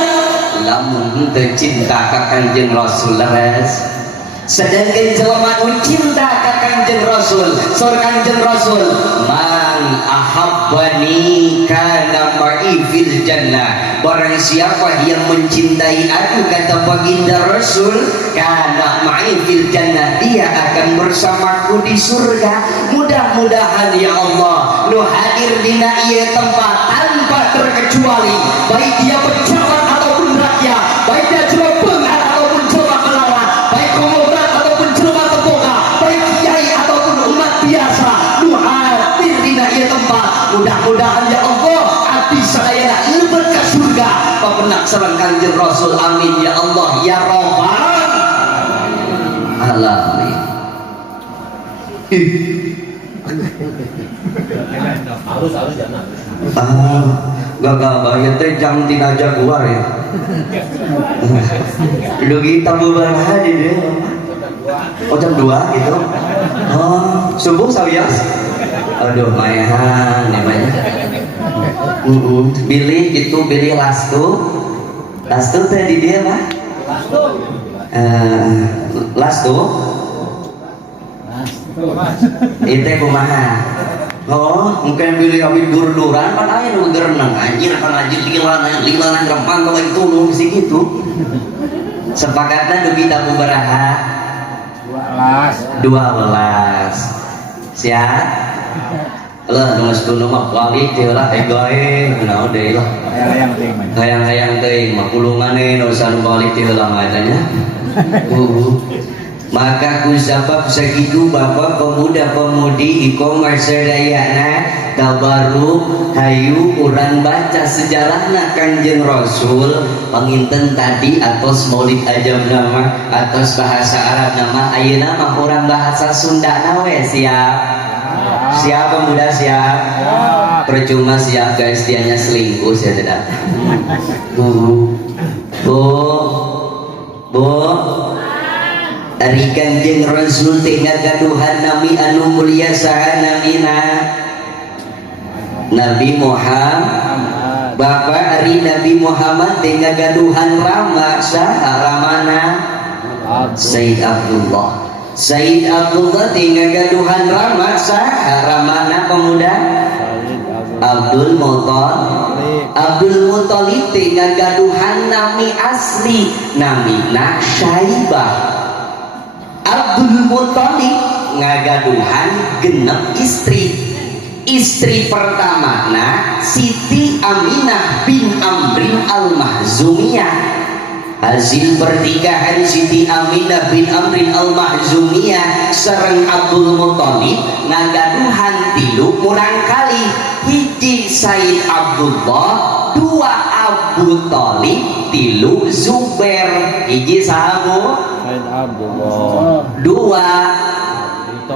lamun teu cinta ka Kanjeng Rasul leres. Sedangkan jelema nu cinta ka Kanjeng Rasul, saur Kanjeng Rasul, man ahabbani kana ma'i fil jannah. Barang siapa yang mencintai aku, kata baginda Rasul, kana ma'i fil jannah, dia akan bersamaku di surga. Mudah-mudahan ya Allah nu hadir dina ieu tempat tanpa terkecuali, baik dia pejabat ataupun rakyat, baik dia jelema beungar ataupun jelema kelala, baik konglomerat ataupun jelema teboga, baik kiai ataupun umat biasa, nu hadir dina ieu tempat. Mudah-mudahan ya Allah abdi sadayana leubet ka surga papenak sareng Kanjeng Rasul. Amin ya Allah ya rabbal alamin. Harus jangan. Gagal bayar teh jam tina jaguar ya. Lu kita beberapa di dia. Oh jam 2 gitu. Oh subuh sawias. Aduh mayahan namanya. Bilih gitu, bilih lastu teh di dia mah. Lastu. Itu kumaha? Oh, mungkin pilih ambil dur-duran, pan aya nu gerenang anjir kan anjir lilanan rempang kalau itu nu sih gitu. Sepakatna nu kita bubaraha 12. Siap? Lah nu geus kudu mah balik teh lah egoe, naon deui lah. Hayang-hayang teuing mah kulo maneh nu sanu balik teh lah ngadanya. Maka kusabab segitu bapak pemuda-pemudi ikomar sedayana tabaruk hayu urang baca sejarahna Kanjeng Rasul panginten tadi atos maulid ajab nama atos bahasa Arab nama ayeuna mah urang bahasa Sunda nawe siap. Siap pemuda siap. Percuma siap guys dianya selingkuh saya tidak. Bu Ari Kanjeng Rasul teh ngagaduhan nami anu mulia saha namina Nabi Muhammad. Bapak Ari Nabi Muhammad teh ngagaduhan rama saha ramana Sayyid Abdullah. Sayyid Abdullah teh ngagaduhan rama saha ramana pemuda Abdul Muthalib. Abdul Muthalib teh ngagaduhan nami asli namina Syaibah. Abdul Muthalib ngagaduhan genep istri. Istri pertama Siti Aminah bin Amrin Al-Mahzumiyah. Hasil pernikahan Siti Aminah bin Amrin Al-Mahzumiyah sareng Abdul Muthalib ngagaduhan 3 murang kali. Hiji Said Abdullah, 2 Abu Thalib, 3 Zubair. Hiji sahabu Abdullah, 2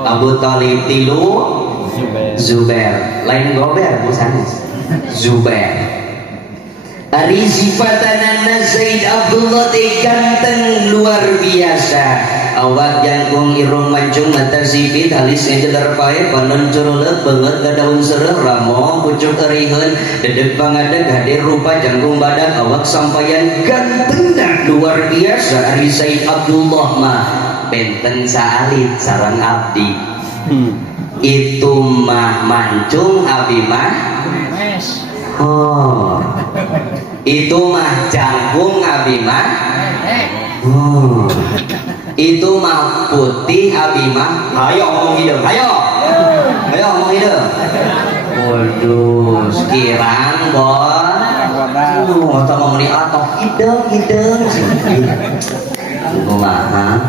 Abu Thalib, 3 Zubair. Lain gober bukan Zubair. Ari sifatanana Said Abdullah teh ganteng luar biasa. Awak jangkung irung mancung mata sipit halis ngejelar pae panon curuleup beungeut ka daun seureuh ramo pucuk euriheun dedeg pangadeg hadir rupa jangkung badan awak sampayan gantengna luar biasa. Ari Said Abdullah mah benten saalit sareng abdi. Itu mah mancung abi mah oh. Itu mah jangkung abi mah oh. Itu mah putih abi mah ayo ngomong hidup ayo ngomong hidup. Waduh sekirang bon atau mau meni atok hidung kumaha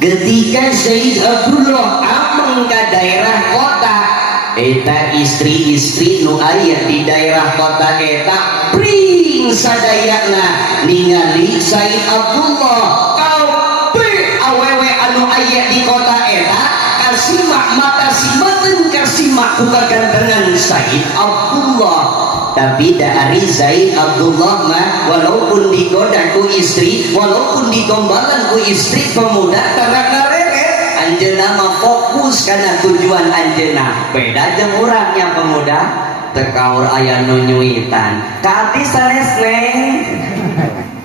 ketika Sayyid Abdullah ameng ke daerah kota eta istri-istri nu aya di daerah kota eta pring sadayana ningali Sayyid Abdullah kabeh awewe anu aya di kota eta kasimak mata simaten kasimak ku kagantengan Sayyid Abdullah. Tapi dari Zaid Abdullah mah walaupun digoda ku istri, walaupun digombalan ku istri pemuda karena rere anjeuna mah fokus karena tujuan anjeuna beda jeung urang yang pemuda tekaur aya nu nyuitan kati sanes neng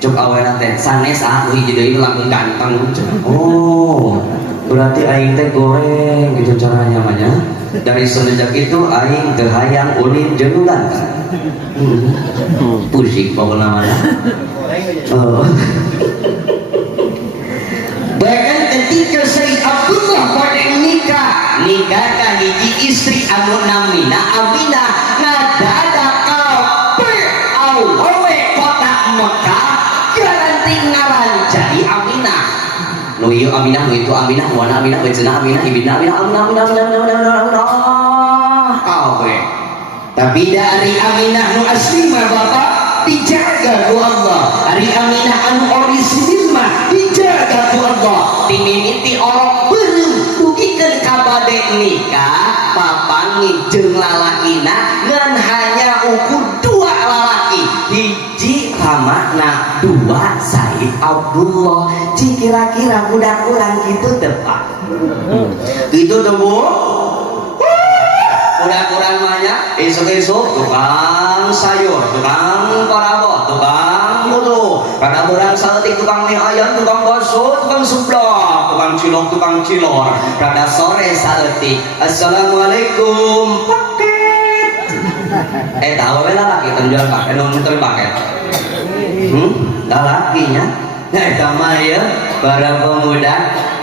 cuk aweuna teh sanes hiji deui langsung ganteng oh berarti aing teh goreng gitu caranya mah dari semenjak itu aing teu hayang ulin jeung ganteng pusing pokoknya namanya bahkan ketika Sayyid Abdullah pada nikah kan hiji istri anu namina Aminah ngadadak kabeh awewe kota Mekah garanti ngaran jadi Aminah nu ieu Aminah nu itu Aminah wana Aminah beuna Aminah ibina Aminah kabeh. Tapi dari Aminah nu asli mah Bapak dijaga ku Allah. Dari Aminah anu orisinil mah dijaga ku Allah. Timimiti orang beureum dugikeun ka bade nikah papangi jeung lalakina ngan hanya ukur dua lalaki. Hiji hamakna dua Sayyid Abdullah. Cing kira-kira budak urang kitu teu Pak? Kitu teu Bu? Kurang-kurang banyak esok-esok tukang sayur, tukang parabot, tukang mutu karena orang saltik tukang mie ayam, tukang bakso, tukang suplok, tukang cilok karena sore saltik assalamualaikum paket tahu lalaki penjual paket nonton paket lalakinya sama ya para pemuda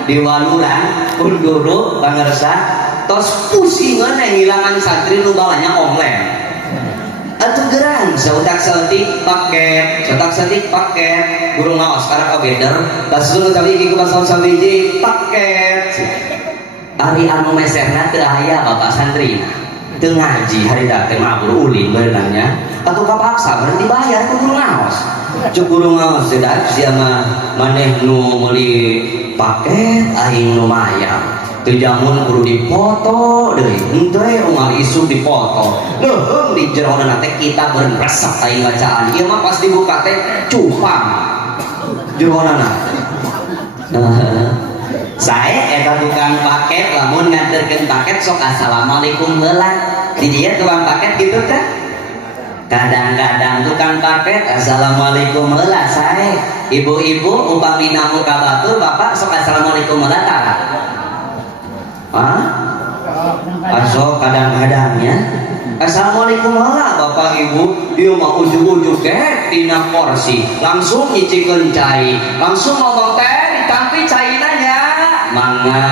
di waluran unduru pangersa tos pusingan yang hilangan santri nu bawanya online atuh geran sautak saltik paket guru ngaos karena kabeder tas dulu tadi kiku pasal sabiji paket hari anu meserna teu aya bapak santri teu ngaji hari teh mah guru ulin beunangnya atuh kapaksa berarti dibayar ku guru ngaos cuk guru ngaos dah sia mah maneh nu meuli paket aing nu mayang tujamun perlu dipoto deui henteu umal isuk dipoto leuheung di jerona teh kita beureun resep aing bacaan ieu mah pas dibuka teh cupang jerona saya eta tukang paket lamun nganterkeun paket sok assalamualaikum heula di dieu tukang paket gitu teh kadang-kadang tukang paket assalamualaikum heula sae ibu-ibu upami namu ka batur bapak sok assalamualaikum heula tara asok kadang-kadangnya assalamualaikum heula bapak ibu ieu mah ujug-ujug teh dina porsi langsung nyicikeun cai langsung ngomong teh ditampi caina nya mangga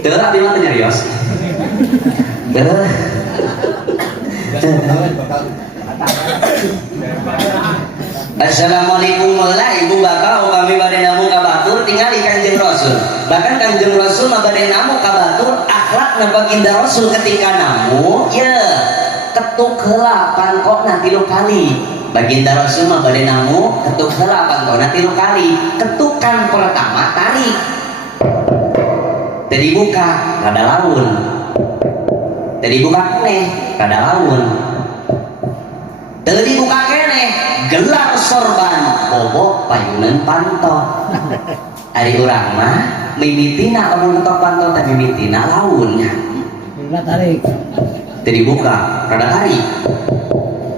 teu di mana nyarios teu assalamualaikum warahmatullahi ibu bapak upami bade namu ka batur tingali Kanjeng Rasul bahkan Kanjeng Rasul mah bade namu ka batur akhlakna baginda Rasul ketika namu ya ketuk heula pangkona 3 kali baginda Rasul mah bade namu ketuk heula pangkona 3 kali ketukan pertama tarik tadi buka kada laun tadi buka keneh kada laun tadi buka keneh gelar sorban bobo payunan panto ari urang mah mimitina lamun ngetok panto teh mimitina launnya tarik tadi buka kada tarik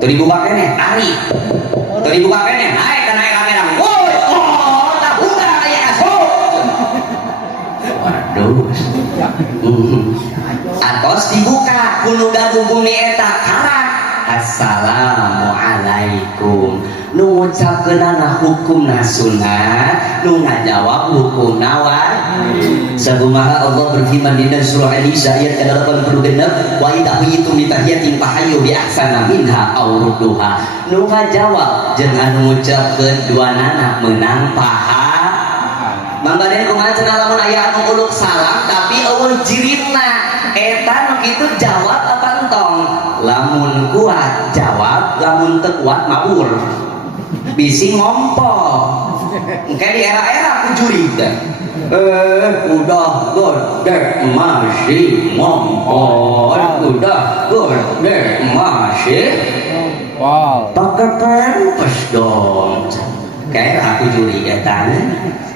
tadi buka keneh tarik tadi buka keneh naik kana kamera woi oh tak buka aya aso waduh atos dibuka kudu gabung bumi eta karang assalamualaikum nu ngucapkeunana hukumna sunnah, nu ngajawab hukumna wajib. Sakumaha Allah berfirman di surah An-Nisa ayat ke-86, wa idza huyitum bi tahiyatin fahayyu bi ahsana minha aw rudduha. Nu ngajawab jeung anu ngucapkeun duanana meunang paha. Manggadene kumaha cenah lamun aya anu uluk salam tapi eueuh jiritna, eta nu kitu jawab apa entong? Lamun kuat jawab, lamun teu kuat mabur. Bisi ngompol. Engke di era-era ku jurig teh. Udah gede masih ngompol. Udah gede masih pakai pempes dong. Kayak aku jurig eta.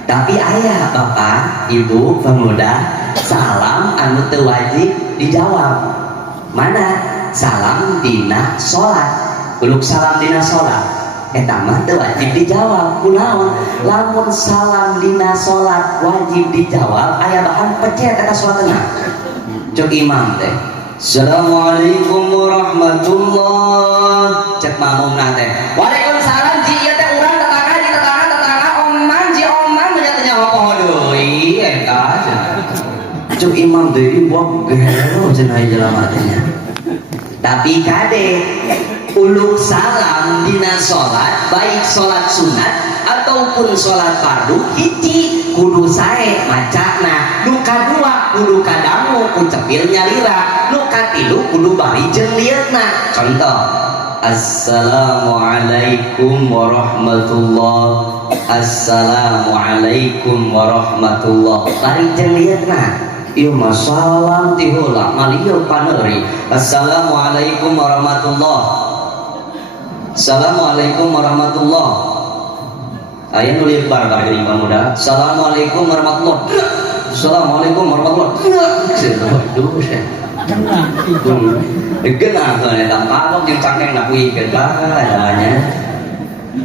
Tapi ayah bapak ibu pemuda salam anu teu wajib dijawab. Mana salam dina sholat, uluk salam dina sholat eta mah teu wajib dijawab. Kunaon? Lamun salam dina sholat wajib dijawab aya bahan pecet eta sholatna. Cuk imam teh Assalamualaikum warahmatullah, cek makmumna teh Waalaikumsalam, ji ieu teh urang tetangga oman ji oman nya teh nyawa deui eta. Cuk imam deui buang gelo cenah jelema teh nya. Tapi kade uluk salam dina sholat, baik sholat sunat ataupun sholat fardu, hiji kudu sae macana, nu kadua kudu kadangu ku cepil nyalira, nu katilu kudu bari jeung lietna. Contoh, Assalamualaikum warahmatullah, Assalamualaikum warahmatullah, bari jeung lietna. Ieu mah salam ti heula malieu paneuri. Assalamualaikum warahmatullah, Assalamualaikum warahmatullah. Aya nu lebar ka geuning pemuda. Assalamualaikum warahmatullah. Assalamualaikum warahmatullah. Aduh, genah teh eta pagok jeung cangkeng nakuikeun bahaya.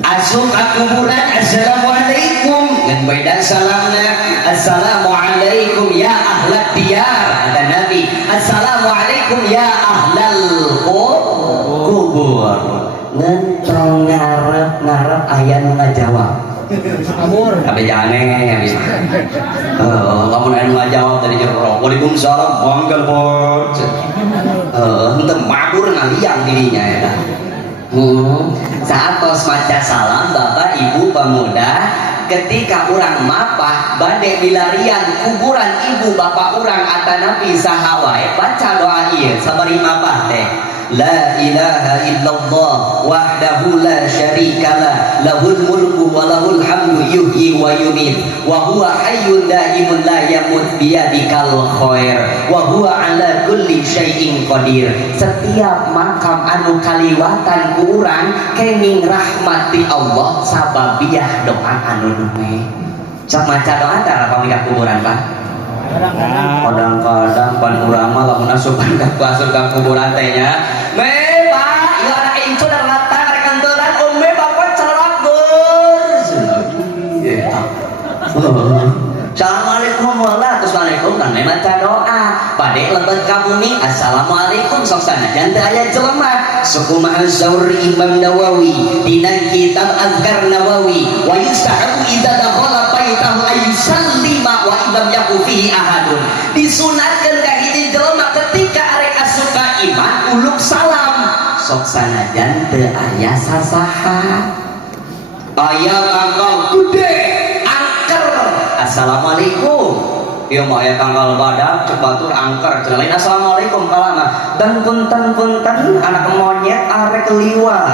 Asup ka kuburan assalamualaikum ngan beda salamna assalamualaikum ya ahlat diyar, ada Nabi assalamualaikum ya ahlal kubur. Ngentrong ngarep aya nu ngajawab kabur tapi jangan habis lamun aya nu ngajawab tadi jero waalaikumsalam banggal bos henteu mabur ngaliang dirinya eta. Saat tos maca salam bapak ibu pemuda, ketika orang mapah bade bilarian kuburan ibu bapak orang atanapi sahawae baca doa ieu sabari mapah teh la ilaha illallah wahdahu la syarikalah lahul mulku wa lahul hamdu yuhyi wa yumiit wa huwa hayyun daimun la yamut biyadikal khair wa huwa ala kulli syai'in qadir. Setiap makam anu kaliwatan ku urang kenging rahmati Allah sababiah doa anu dume. Sok maca doa tara pamika kuburan Pak. Kadang-kadang pan urang mah lamun asupan ka kuburan teh nya me Pak ieu anak incu dan latang rek anteuran ome bapak cerak geus. Assalamualaikum warahmatullahi kan maca doa bade lebet ka bumi assalamualaikum sok sanajan teu aya jelema. Sukumaha Zauri Imam Nawawi dina kitab Azkar Nawawi wa yustahabu idza dakhala baitahu ayyusallima wa idam yakun fihi ahadun. Disunatkeun ka hiji jelema ketika arek asup ka imam uluk salam sok sanajan teu aya sasaha. Aya tanggal gede angker assalamualaikum. Ieu mah aya tanggal badak cek batur angker cenah lain assalamualaikum kalana. Dan punten anak monyet arek liwat.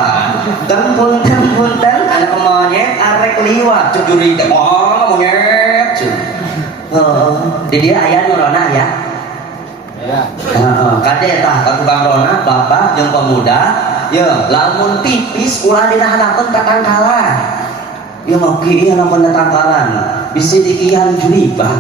Dan punten anak monyet arek liwat. Cek jurig teh monyet. Di dia aya nu rona ya. Ya. Kade tah ka tukang rona bapak jeung pemuda, ye lamun tipis ulah dinahanapkeun tatangkalan. Ieu mah kieu lamun tatangkalan bisi dikian juribah.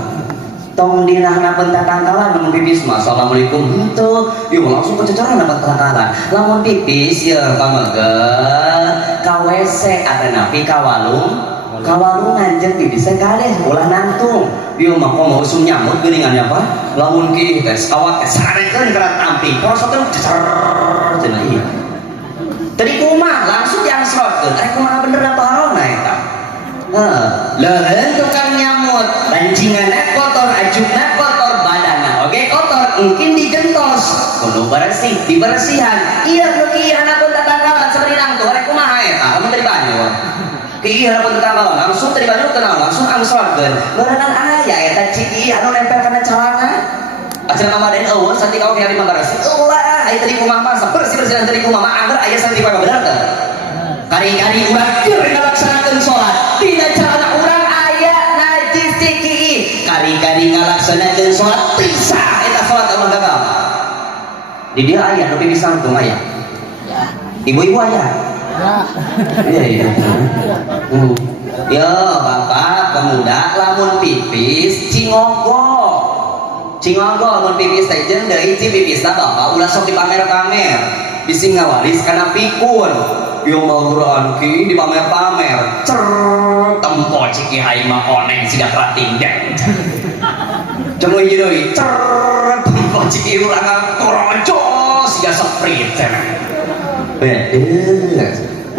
Tong dinahanapkeun tatangkalan lamun pipis mah assalamualaikum henteu ieu langsung kececeran dapat tatangkalan. Lamun pipis ye pameugeut ka WC atanapi ka walungan jeung pipis kadeh ulah nantung. Ieu mah komo usum nyamut geuningan apa? Lamun kieu tes awak sarekeun kerat amping prosokeun cecer cenah ieu. tadi kumah langsung diangsrotkeun ari kumaha bener apa harona eta leureun tukang nyamut rancinganna kotor ajukna kotor badanna oge kotor mungkin digentos kudu bersih dibersihan ieu nu kieu hanapun tatanggalan sabeudang tuh ari kumaha eta kamu tadi banyu kieu hanapun tatanggalan langsung tadi banyu kenal langsung angsrotkeun leureun aya eta cidi anu nempel kana calana acara mamaden eueuh santi kau kieu manggarasi ulah aya tadi kumaha mah bersih-bersih tadi kumaha mah anggar aya santi pakai bener teh kari-kari urang keur ngalaksanakeun salat tina calana urang aya najis ciki kari-kari ngalaksanakeun salat bisa eta salat Allah gagal di dia aya nu pipis santung aya ibu-ibu aya iya ya bapak pemuda lamun pipis cingogo lamun pipis teh jeung deui ci pipisna bapak ulah sok dipamer-pamer bisi ngawaris kana pikun yo mauran ki dipamer-pamer cer tempo ciki hai mah oneng siga kratingdeng cenah ieu deui cer tempo ciki urang korojo siga sprint cenah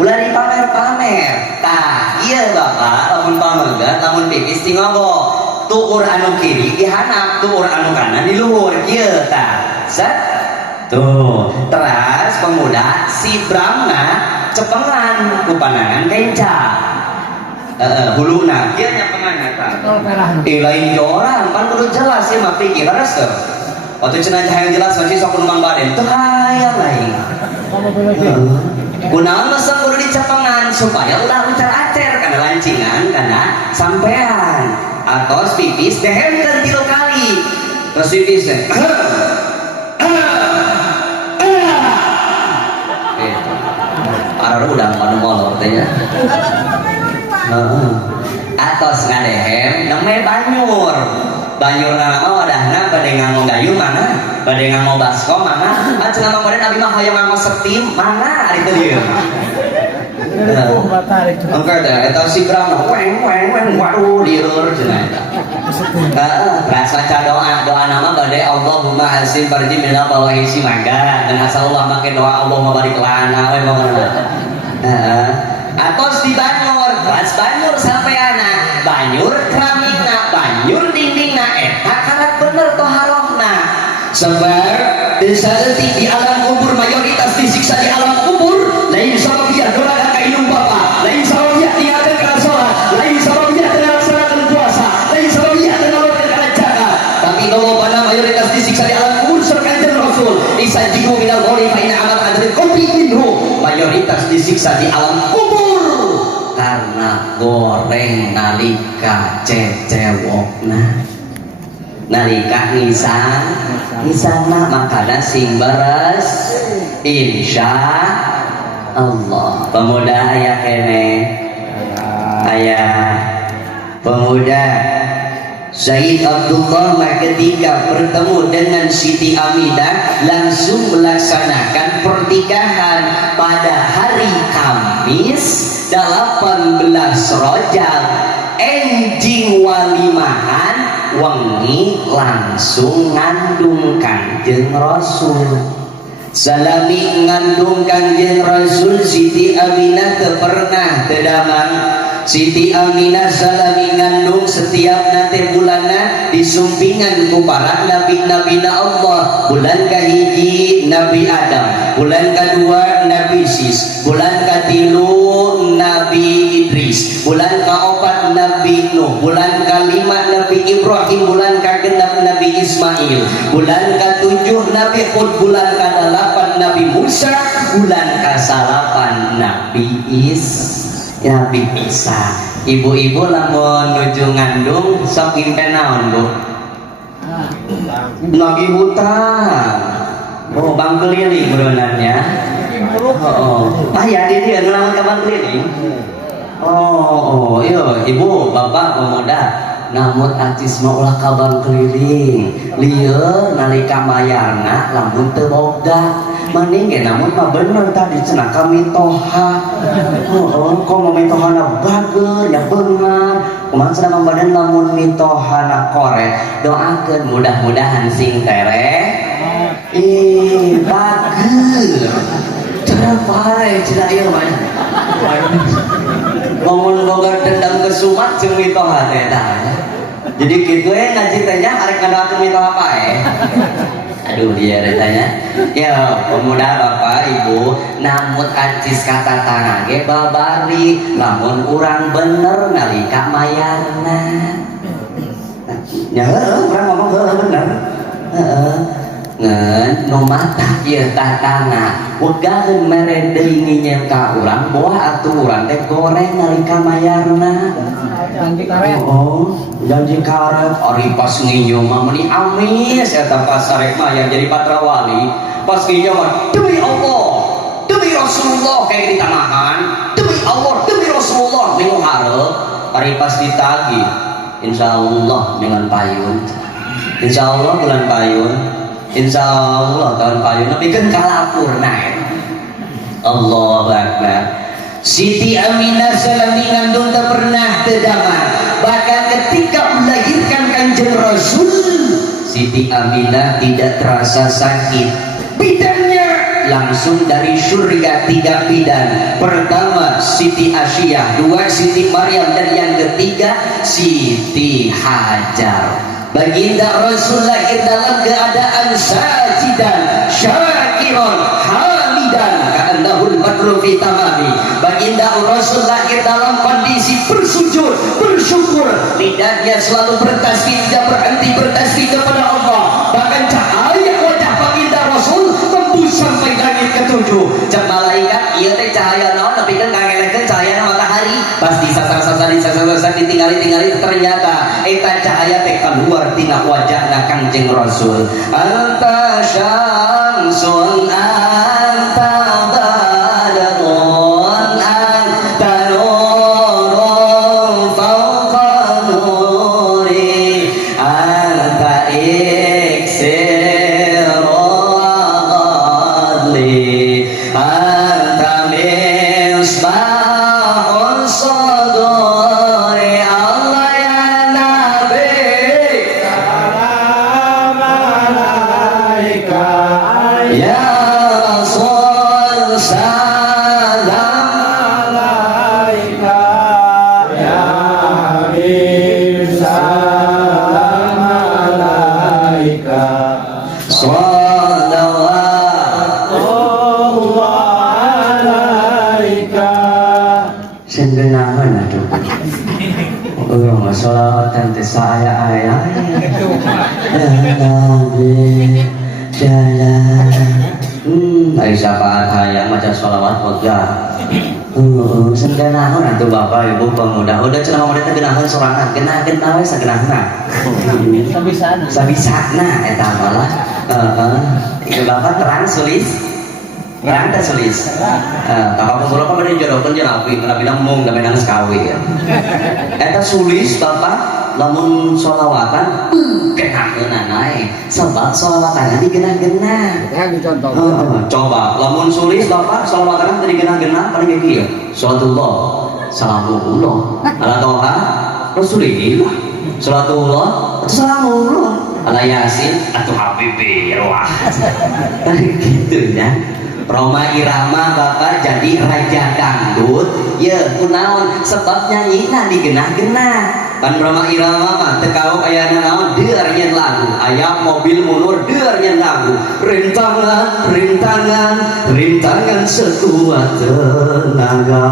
ulah dipamer-pamer tah ieu bapak lamun pamenggat lamun pipis cingogo tuur anu kiri dihanap tuur anu kanan di luhur kieu tah set tuh terus pemuda si Brahma cepengan ku panangan kenca huluna kieu nya penganna tah lain jorang pan kudu jelas ieu mah pikir leres teu waktu cenah hayang jelas masih sok numpang baden teu hayang lain kunaon masa kudu dicepengan supaya ulah ucar-acer kana lancingan kana sampean atos pipis dehemkeun 3 kali terus pipis teh arurang anu molor teh nya atos ngadehem neme banyur nama wadahna bade nganggo gayung mana bade nganggo baskom mana cenah mangkoden abi mah hoyong nganggo setim mana ari teh dieu engke teh eta si Brahma weng waduh dieur cenah eta rasa doa nama bade Allahumma hasin farji minal bawahisi mangga dan asalullah make doa Allahumma barik lana we mangga atos di banyur pas banyur sampai anak banyur keramikna banyur dindingna eta karat bener toharohna sebar disaleutik di alam kubur mayoritas disiksa di alam kubur lain sababiah doa kainung bapa lain sababiah tinggalkan kana salat lain sababiah teu ngalaksanakeun puasa lain sababiah teu ngalaksanakeun kana jaga tapi kalau pada mayoritas disiksa di alam kubur surkanjeun Rasul isajihu minal ghori fa inna amal adri qalbi minhu mayoritas disiksa di alam kubur karena goreng nalika cecewokna nalika ngisana makana sing beres insya Allah pemuda aya kene aya pemuda Sayyid Abdullah ketika bertemu dengan Siti Aminah langsung melaksanakan pernikahan pada hari Kamis 18 Rajab enjing walimahan wengi langsung ngandung Kanjeng Rasul salami ngandung Kanjeng Rasul Siti Aminah teu pernah tedamang Siti Aminah salami ngandung setiap nate bulana disumpingan ku para nabi-nabi Allah bulan kahiji Nabi Adam bulan kedua Nabi Sis bulan katilu Nabi Idris bulan kaopat Nabi Nuh bulan kalima Nabi Ibrahim bulan kagenep Nabi Ismail bulan katujuh Nabi Hud bulan kadalapan Nabi Musa bulan kasalapan Nabi Nabi Isa ibu-ibu lamun nuju ngandung sok ngimpen naon bu? Lagi hutang oh bang keliling beronannya ya di dia ngelawan ke bang keliling iya ibu bapak pemuda namun atis mau ulah ka bang keliling lieur nalika mayarna lamun teu boga mending namun mah bener tadi cenah kami toha kok mitohana bager ya beungar kumaha cenah badan lamun mitohana korek doakeun mudah-mudahan sing tereh bager cara hai cina ieu mah momen boga dendam kesumat jeung mitoha teh tah. Jadi gitu ngaji teh nya arek ngadakeun mitoha pae. Aduh dia ditanya, ya pemuda bapak ibu, namun acis kata tanah ge babari, lamun urang bener nalika mayarna. Ya urang ngomong bener. Ngen nu mata ieu tah tanah, wegaheun mere deui nginyen ka urang, boah atuh urang teh goreng nalika mayarna. Janji karet. Oh, janji karet. Ari pas nginyo mah meuni amis eta pas arek mayar jadi patrawali. Pas nginyo mah demi Allah, demi Rasulullah kayak ditamahan. Demi Allah, demi Rasulullah ningu hareup. Ari pas ditagih, insyaallah dengan payun. Insyaallah bulan payun. Insyaallah tahun payun nepikeun kalapurna. Allahu Akbar. Siti Aminah selama ngandung tak pernah terdaman. Bahkan ketika melahirkan Kanjeng Rasul, Siti Aminah tidak terasa sakit. Bidannya langsung dari surga 3 bidan. Pertama Siti Asyiyah, 2 Siti Maryam, dan yang ketiga Siti Hajar. Baginda Rasul lahir dalam keadaan sajidan, syakiran, hamidan, ka'annahul badru fi tamami. Baginda Rasul lahir dalam kondisi bersujud, bersyukur, lidahnya selalu bertasbih, tidak berhenti bertasbih kepada Allah. Bahkan cahaya wajah baginda Rasul tembus sampai langit ke-7. Cek malaikat, iya teh cahaya naon tapi kan ngangelekeun cahaya matahari. Pas disasar-sasar ditinggali ternyata eta cahaya teh keluar tina wajahna Kanjeng Rasul. Anta syamsun anta badrun anta nurun fawqa nuri anta iksirul adli anta misbahun suduri. Allah ya Nabi ya Rasul salam sendenahan aduh. Sholawatan teh saya ayah ya Nabi jalan. Dari syafaat hayang maca sholawat wegah. Sendenahan atuh bapak ibu pemuda. Udah cenah muda teh geunaheun sorangan, genah-genah we sageunahna. Sabisana eta malah. Ieu bapak terang sulis. Terang teh sulis. Kakak pemula kan bade jodohkeun jeung api, nabi mung da menang sekawi. Eta sulis bapak lamun sholawatan kenakeun nae. Sebab sholawatanna digeunah-geunah. Coba lamun sulis bapak sholawatan digeunah-geunah paling kieu. Salatullah, salamullah, ala toha Rasulillah. Salatullah, salamullah, ala Yasin atuh habibi wah. Gitu ya. Roma Irama bapak jadi raja dangdut ya kunaon sebab nyanyina digenah-genah. Pan Roma Irama mah teu kauh aya naon deur nyeun lagu, aya mobil mundur deur nyeun lagu. Rintangan sekuat tenaga.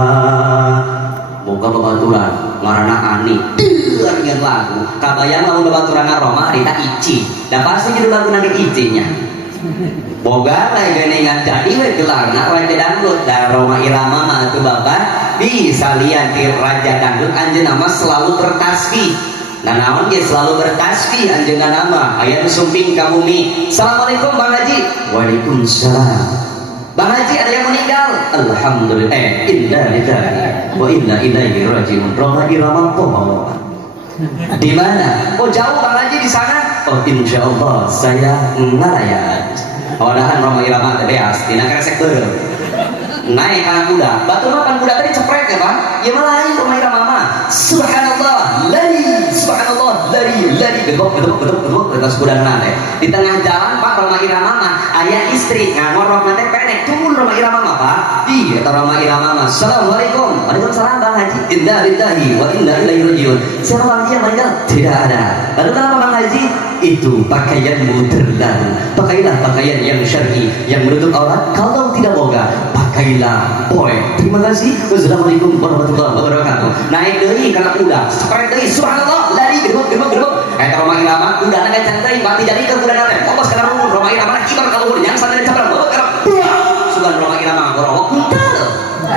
Boga babaturan ngaranna Ani deur nyeun lagu. Kabayang lamun babaturanna Roma rita Ici. Da pasti judul lagu nage Icinya. Boga lain geningan jadi we gelarna raja dangdut. Da Roma Irama mah atuh bapak bisa lihat di raja dangdut anjeunna mah selalu bertasbih. Nah naon ge selalu bertasbih anjeunna nama aya nu sumping ka bumi. Assalamualaikum Bang Haji. Waalaikumsalam. Bang Haji ada yang meninggal. Alhamdulillah. Inna lillahi wa inna ilaihi rajiun. Roma Irama poho. Di mana? Oh jauh Bang Haji di sana. Oh insyaallah saya ngarayan. Wadahan Roma Irama teh beas, dina kresek beureum. Naik kana kuda, batu makan kuda tadi ceprek ya Pak. Ya mah lain Roma Irama mah. Subhanallah, la lari gedok terus kuda nate di tengah jalan Pak Roma Irama mah ayah istri ngangor Roma teh pendek turun Roma Irama mah Pak iya Roma Irama mah assalamualaikum waalaikumsalam Bang Haji inna lillahi wa inna ilaihi rajiun siapa Bang dia meninggal tidak ada lalu kenapa Bang Haji itu pakaianmu terlalu pakailah pakaian yang syar'i yang menutup aurat kalau tidak boga pakailah boy terima kasih wassalamualaikum warahmatullahi wabarakatuh naik deui kana kuda sprint deui subhanallah lari gedebuk eta Roma Irama kuda na cantai bati jadi ke kuda na teh fokus kana rumun Roma Irama kibar ka luhur yang sadar cabang bawa kana sugan Roma Irama gorowok kuntal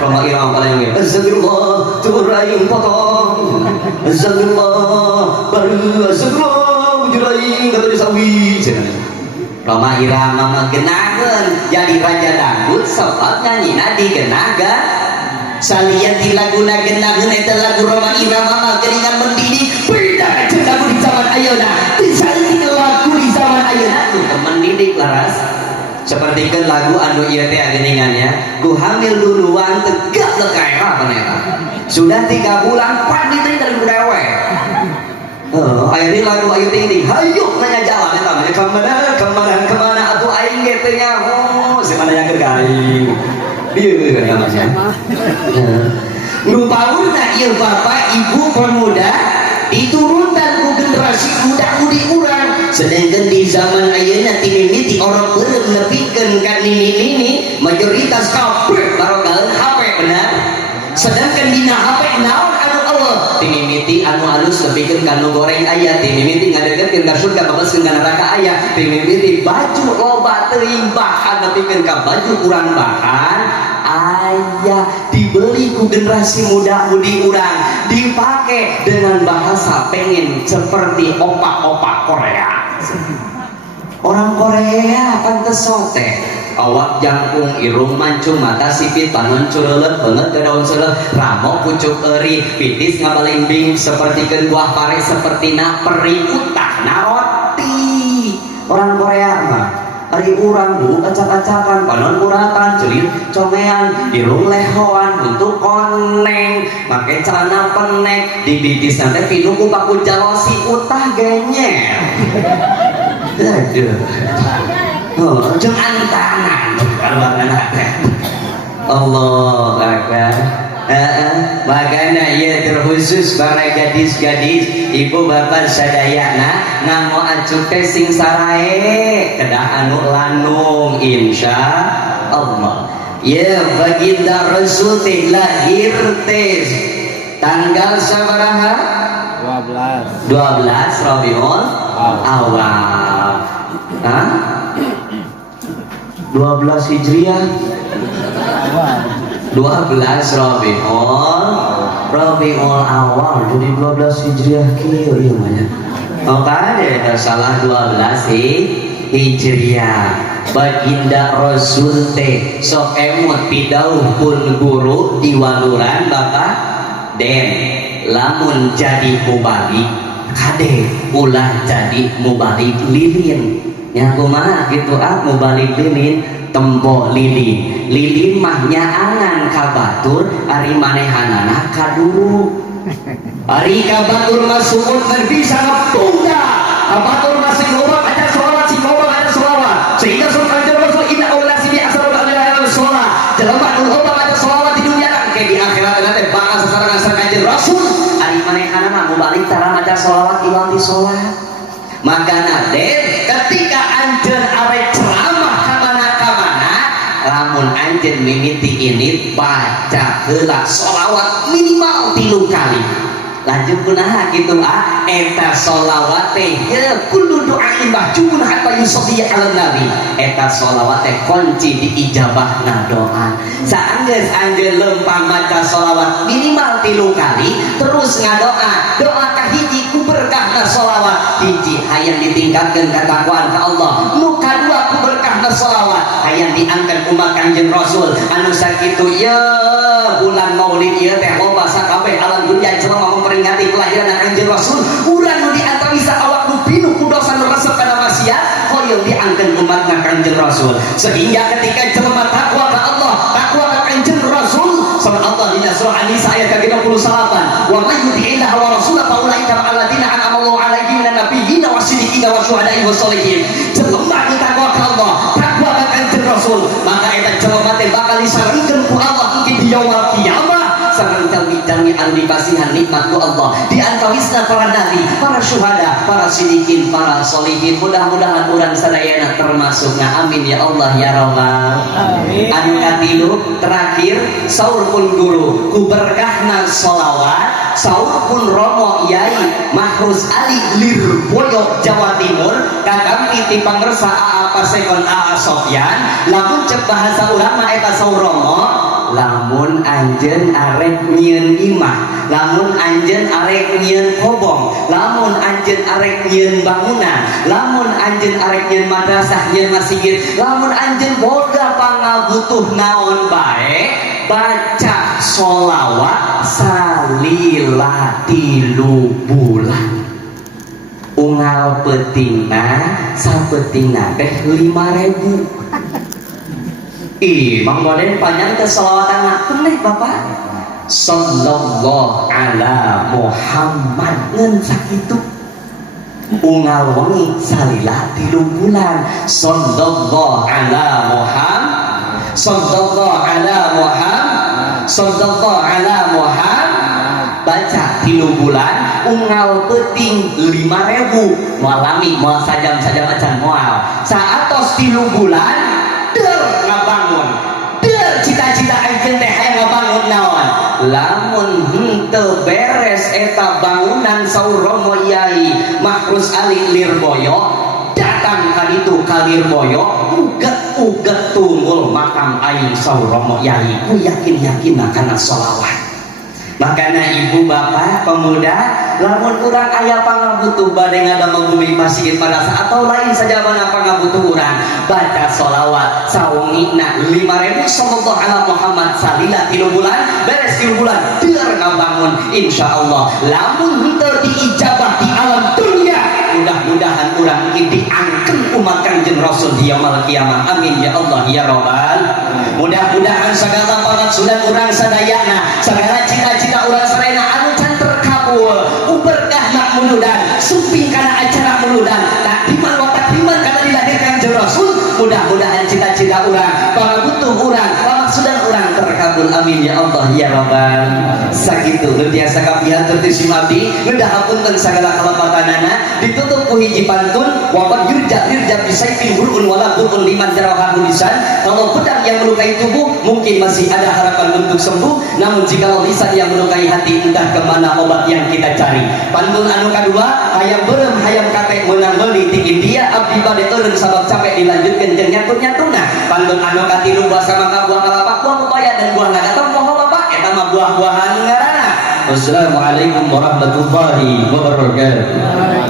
Roma Irama paling ge astagfirullah turaing potong astagfirullah baru astagfirullah juraing kata disawi Roma Irama mah genaheun jadi raja dangdut sebab nyanyina digenagan salian di laguna genaheun eta lagu Roma Irama mah geuningan mendidik beda jeung lagu di zaman ayeuna disalin lagu di zaman ayeuna tuh mendidik laras seperti ke lagu anu ieu teh geuningannya ku hamil duluan tegak lekae apa eta sudah 3 bulan pan diteuing dari budewe akhirnya lagu ayu ting ting hayuk nanya jalan eta mah kemana atuh aing ge teh nyaho simana yang garing dieu kan namanya nu paurna ieu bapak ibu pemuda diturunkan ku generasi muda-mudi urang sedangkan di zaman ayeuna ti mimiti orang beureum nepikeun ka nini-nini mayoritas kabeh barogaeun HP benar sedangkan dina HP naon anu Allah timimiti anu halus lebihkeun kanu goreng aya timimiti ngadegeutkeun ka surga babeskeun ka neraka aya timimiti baju loba teuing bahan nepikeun ka baju kurang bahan aya dibeli ku generasi muda-mudi urang dipake dengan bahasa pengen seperti opak-opak Korea orang Korea pantes sote awak jangkung irung mancung mata sipit panon cureuleut beungeut ke daun seuleut ramo pucuk euri pitis ngabalimbing seperti buah pare seperti na peri utahna roti orang Korea mah ari urang dulu acak-acakan panon uratan ceulin congean irung lehoan untuk koneng make celana penek di bibis teh pinu ku paku jalosi utah genyel aduh jeung antangan kaluarna teh Allah Akbar makanya ieu terkhusus para gadis-gadis ibu bapak sadayana ngamo acuh teh sing sarae kedah anu lanung insya Allah ya baginda Rasul teh lahir teh tanggal sabaraha 12 Rabiul Awal 12 Hijriah 12 Rabiul Awal jadi 12 Hijriah kieu ieu mah nya makanya salah 12 Hijriah baginda Rasul teh sok emot pidauhkeun guru di waluran Bapak Den lamun jadi mubalik kade ulah jadi mubalik lilin nya kumaha gitu mubalik lilin tempo lilin mah nyaangan ka batur ari manehanana ka dulu ari ka batur mah sumut kan bisa ngapungda ka batur mah sing loba aja sholawat sing loba aja sholawat sehingga surga Rasul inna aulasi bi asrul alaihi sholat jelema nu loba aja sholawat di dunia ke di akhirat teh bakal sasarangan sareng Rasul ari manehanana mubalik tara maca sholawat iwang di sholat makana den ketika anjeun are ceramah kamana-kamana lamun anjeun mimiti ini baca heula sholawat minimal 3 kali lanjut kunaha kitu eta sholawat teh kullu doain mahjubun hatta yusalli ala nabi eta sholawat teh kunci diijabahna doa saanggeus anjeun lempang maca sholawat minimal 3 kali terus ngadoa doa kahiji ku berkahna sholawat hiji hayang ditingkatkeun katakwaan ka Allah nu kadua ku berkahna sholawat hayang diangkat umat Kanjeng Rasul anu sakitu ya bulan Maulid ieu teh loba sakabeh alam dunya jelema memperingati kelahiran Kanjeng Rasul urang nu diantarisa awak nu pinuh ku dosa nu resep kana maksiat hoyong diangkeun umat Kanjeng Rasul sehingga ketika jelema takwa ka Allah takwa ka Kanjeng Rasul sama Allah di surah An-Nisa ayat ke-38 wa may yuti'illah wa rasulahu fa ulaika ma'al ladzina an'ama Allahu 'alaihim nabiyina wa syuhada'i wa sholihin. Jelema nu takwa ka Allah, takwa ka Kanjeng Rasul, maka eta jelema teh bakal disaringkeun ku Allah di yaumul qiyamah. Sareng jalmi-jalmi anu dikasihan nikmat ku Allah di antawisna para nabi, para syuhada, para sidikin, para sholihin. Mudah-mudahan urang sadayana termasukna. Amin ya Allah ya rabbal alamin. Anu katilu terakhir saur pun guru ku berkahna sholawat saur pun Romo Yai Mahrus Ali Lirboyo Jawa Timur kagampi ti pangersa AA Pasekon AA Sofyan. Lamun cek bahasa ulama eta saur Romo, lamun anjeun arek nyieun imah, lamun anjeun arek nyieun kobong, lamun anjeun arek nyieun bangunan, lamun anjeun arek nyieun madrasah, nyieun masjid, lamun anjeun boga pangabutuh naon bae, baca sholawat salila 3 bulan. Unggal petingna sapetingna teh 5.000. Ih, Mang Boden panjang ke sholawat anak nih Bapak. Sallallahu ala Muhammad ngen sakitu. Unggal wengi salila 3 bulan. Sallallahu ala Muhammad. Sallallahu ala Muhammad. Sallallahu ala Muhammad. Baca 3 bulan. Unggal peting 5.000. Malami moal sajam-sajam acan moal. Saatos 3 bulan der ngabangun, der cita-cita anjeun teh hayang ngabangun naon. Lamun henteu beres eta bangunan saur Romo Yai Mahrus Ali Lirboyo, datang ka ditu ka Lirboyo, uget-uget tunggul makam aing saur Romo Yai. Ku yakin-yakin kana sholawat. Makanya ibu bapak pemuda, lamun urang aya pangabutuh bade ngadamel bumi masjid pada saat atau lain saja mana pangabutuh urang, baca sholawat saungina 5.000 sallallahu ala Muhammad salila 3 bulan, beres 3 bulan deur ngabangun insyaallah. Lamun henteu diijabah di alam dunia, mudah-mudahan urang ieu diangkeun umat Kanjeng Rasul di yaumul kiamah. Amin ya Allah ya rabbal. Mudah-mudahan segala pangatsudan urang sadayana, segala cita-cita urang sadayana anu can terkabul, berkah makmuludan, suping kana acara muludan, takdiman wa takdiman kana dilahirkan Kanjeng Rasul. Mudah-mudahan cita-cita urang, pangabutuh urang, pamaksudan urang terkabul. Amin ya Allah ya rabbal. Sakitu biasa kapihan tertisi abdi ngedahapunten sagala kalepatanana ditutup ku hiji pantun wa yurja bisaifin hurun wala burun liman jaraha lisan. Kalau pedang yang melukai tubuh mungkin masih ada harapan untuk sembuh, namun jika lisan yang melukai hati entah kemana obat yang kita cari. Pantun anu kadua, hayam berem hayam kate menang beli di India abdi bade eureun sabab capek dilanjutkeun jeung nyatut-nyatuna. Pantun anu katilu basa mangga buah kelapa buah pepaya dan buah naga moho Bapak eta mah buah-buahan ngaranna. Wassalamualaikum warahmatullahi wabarakatuh.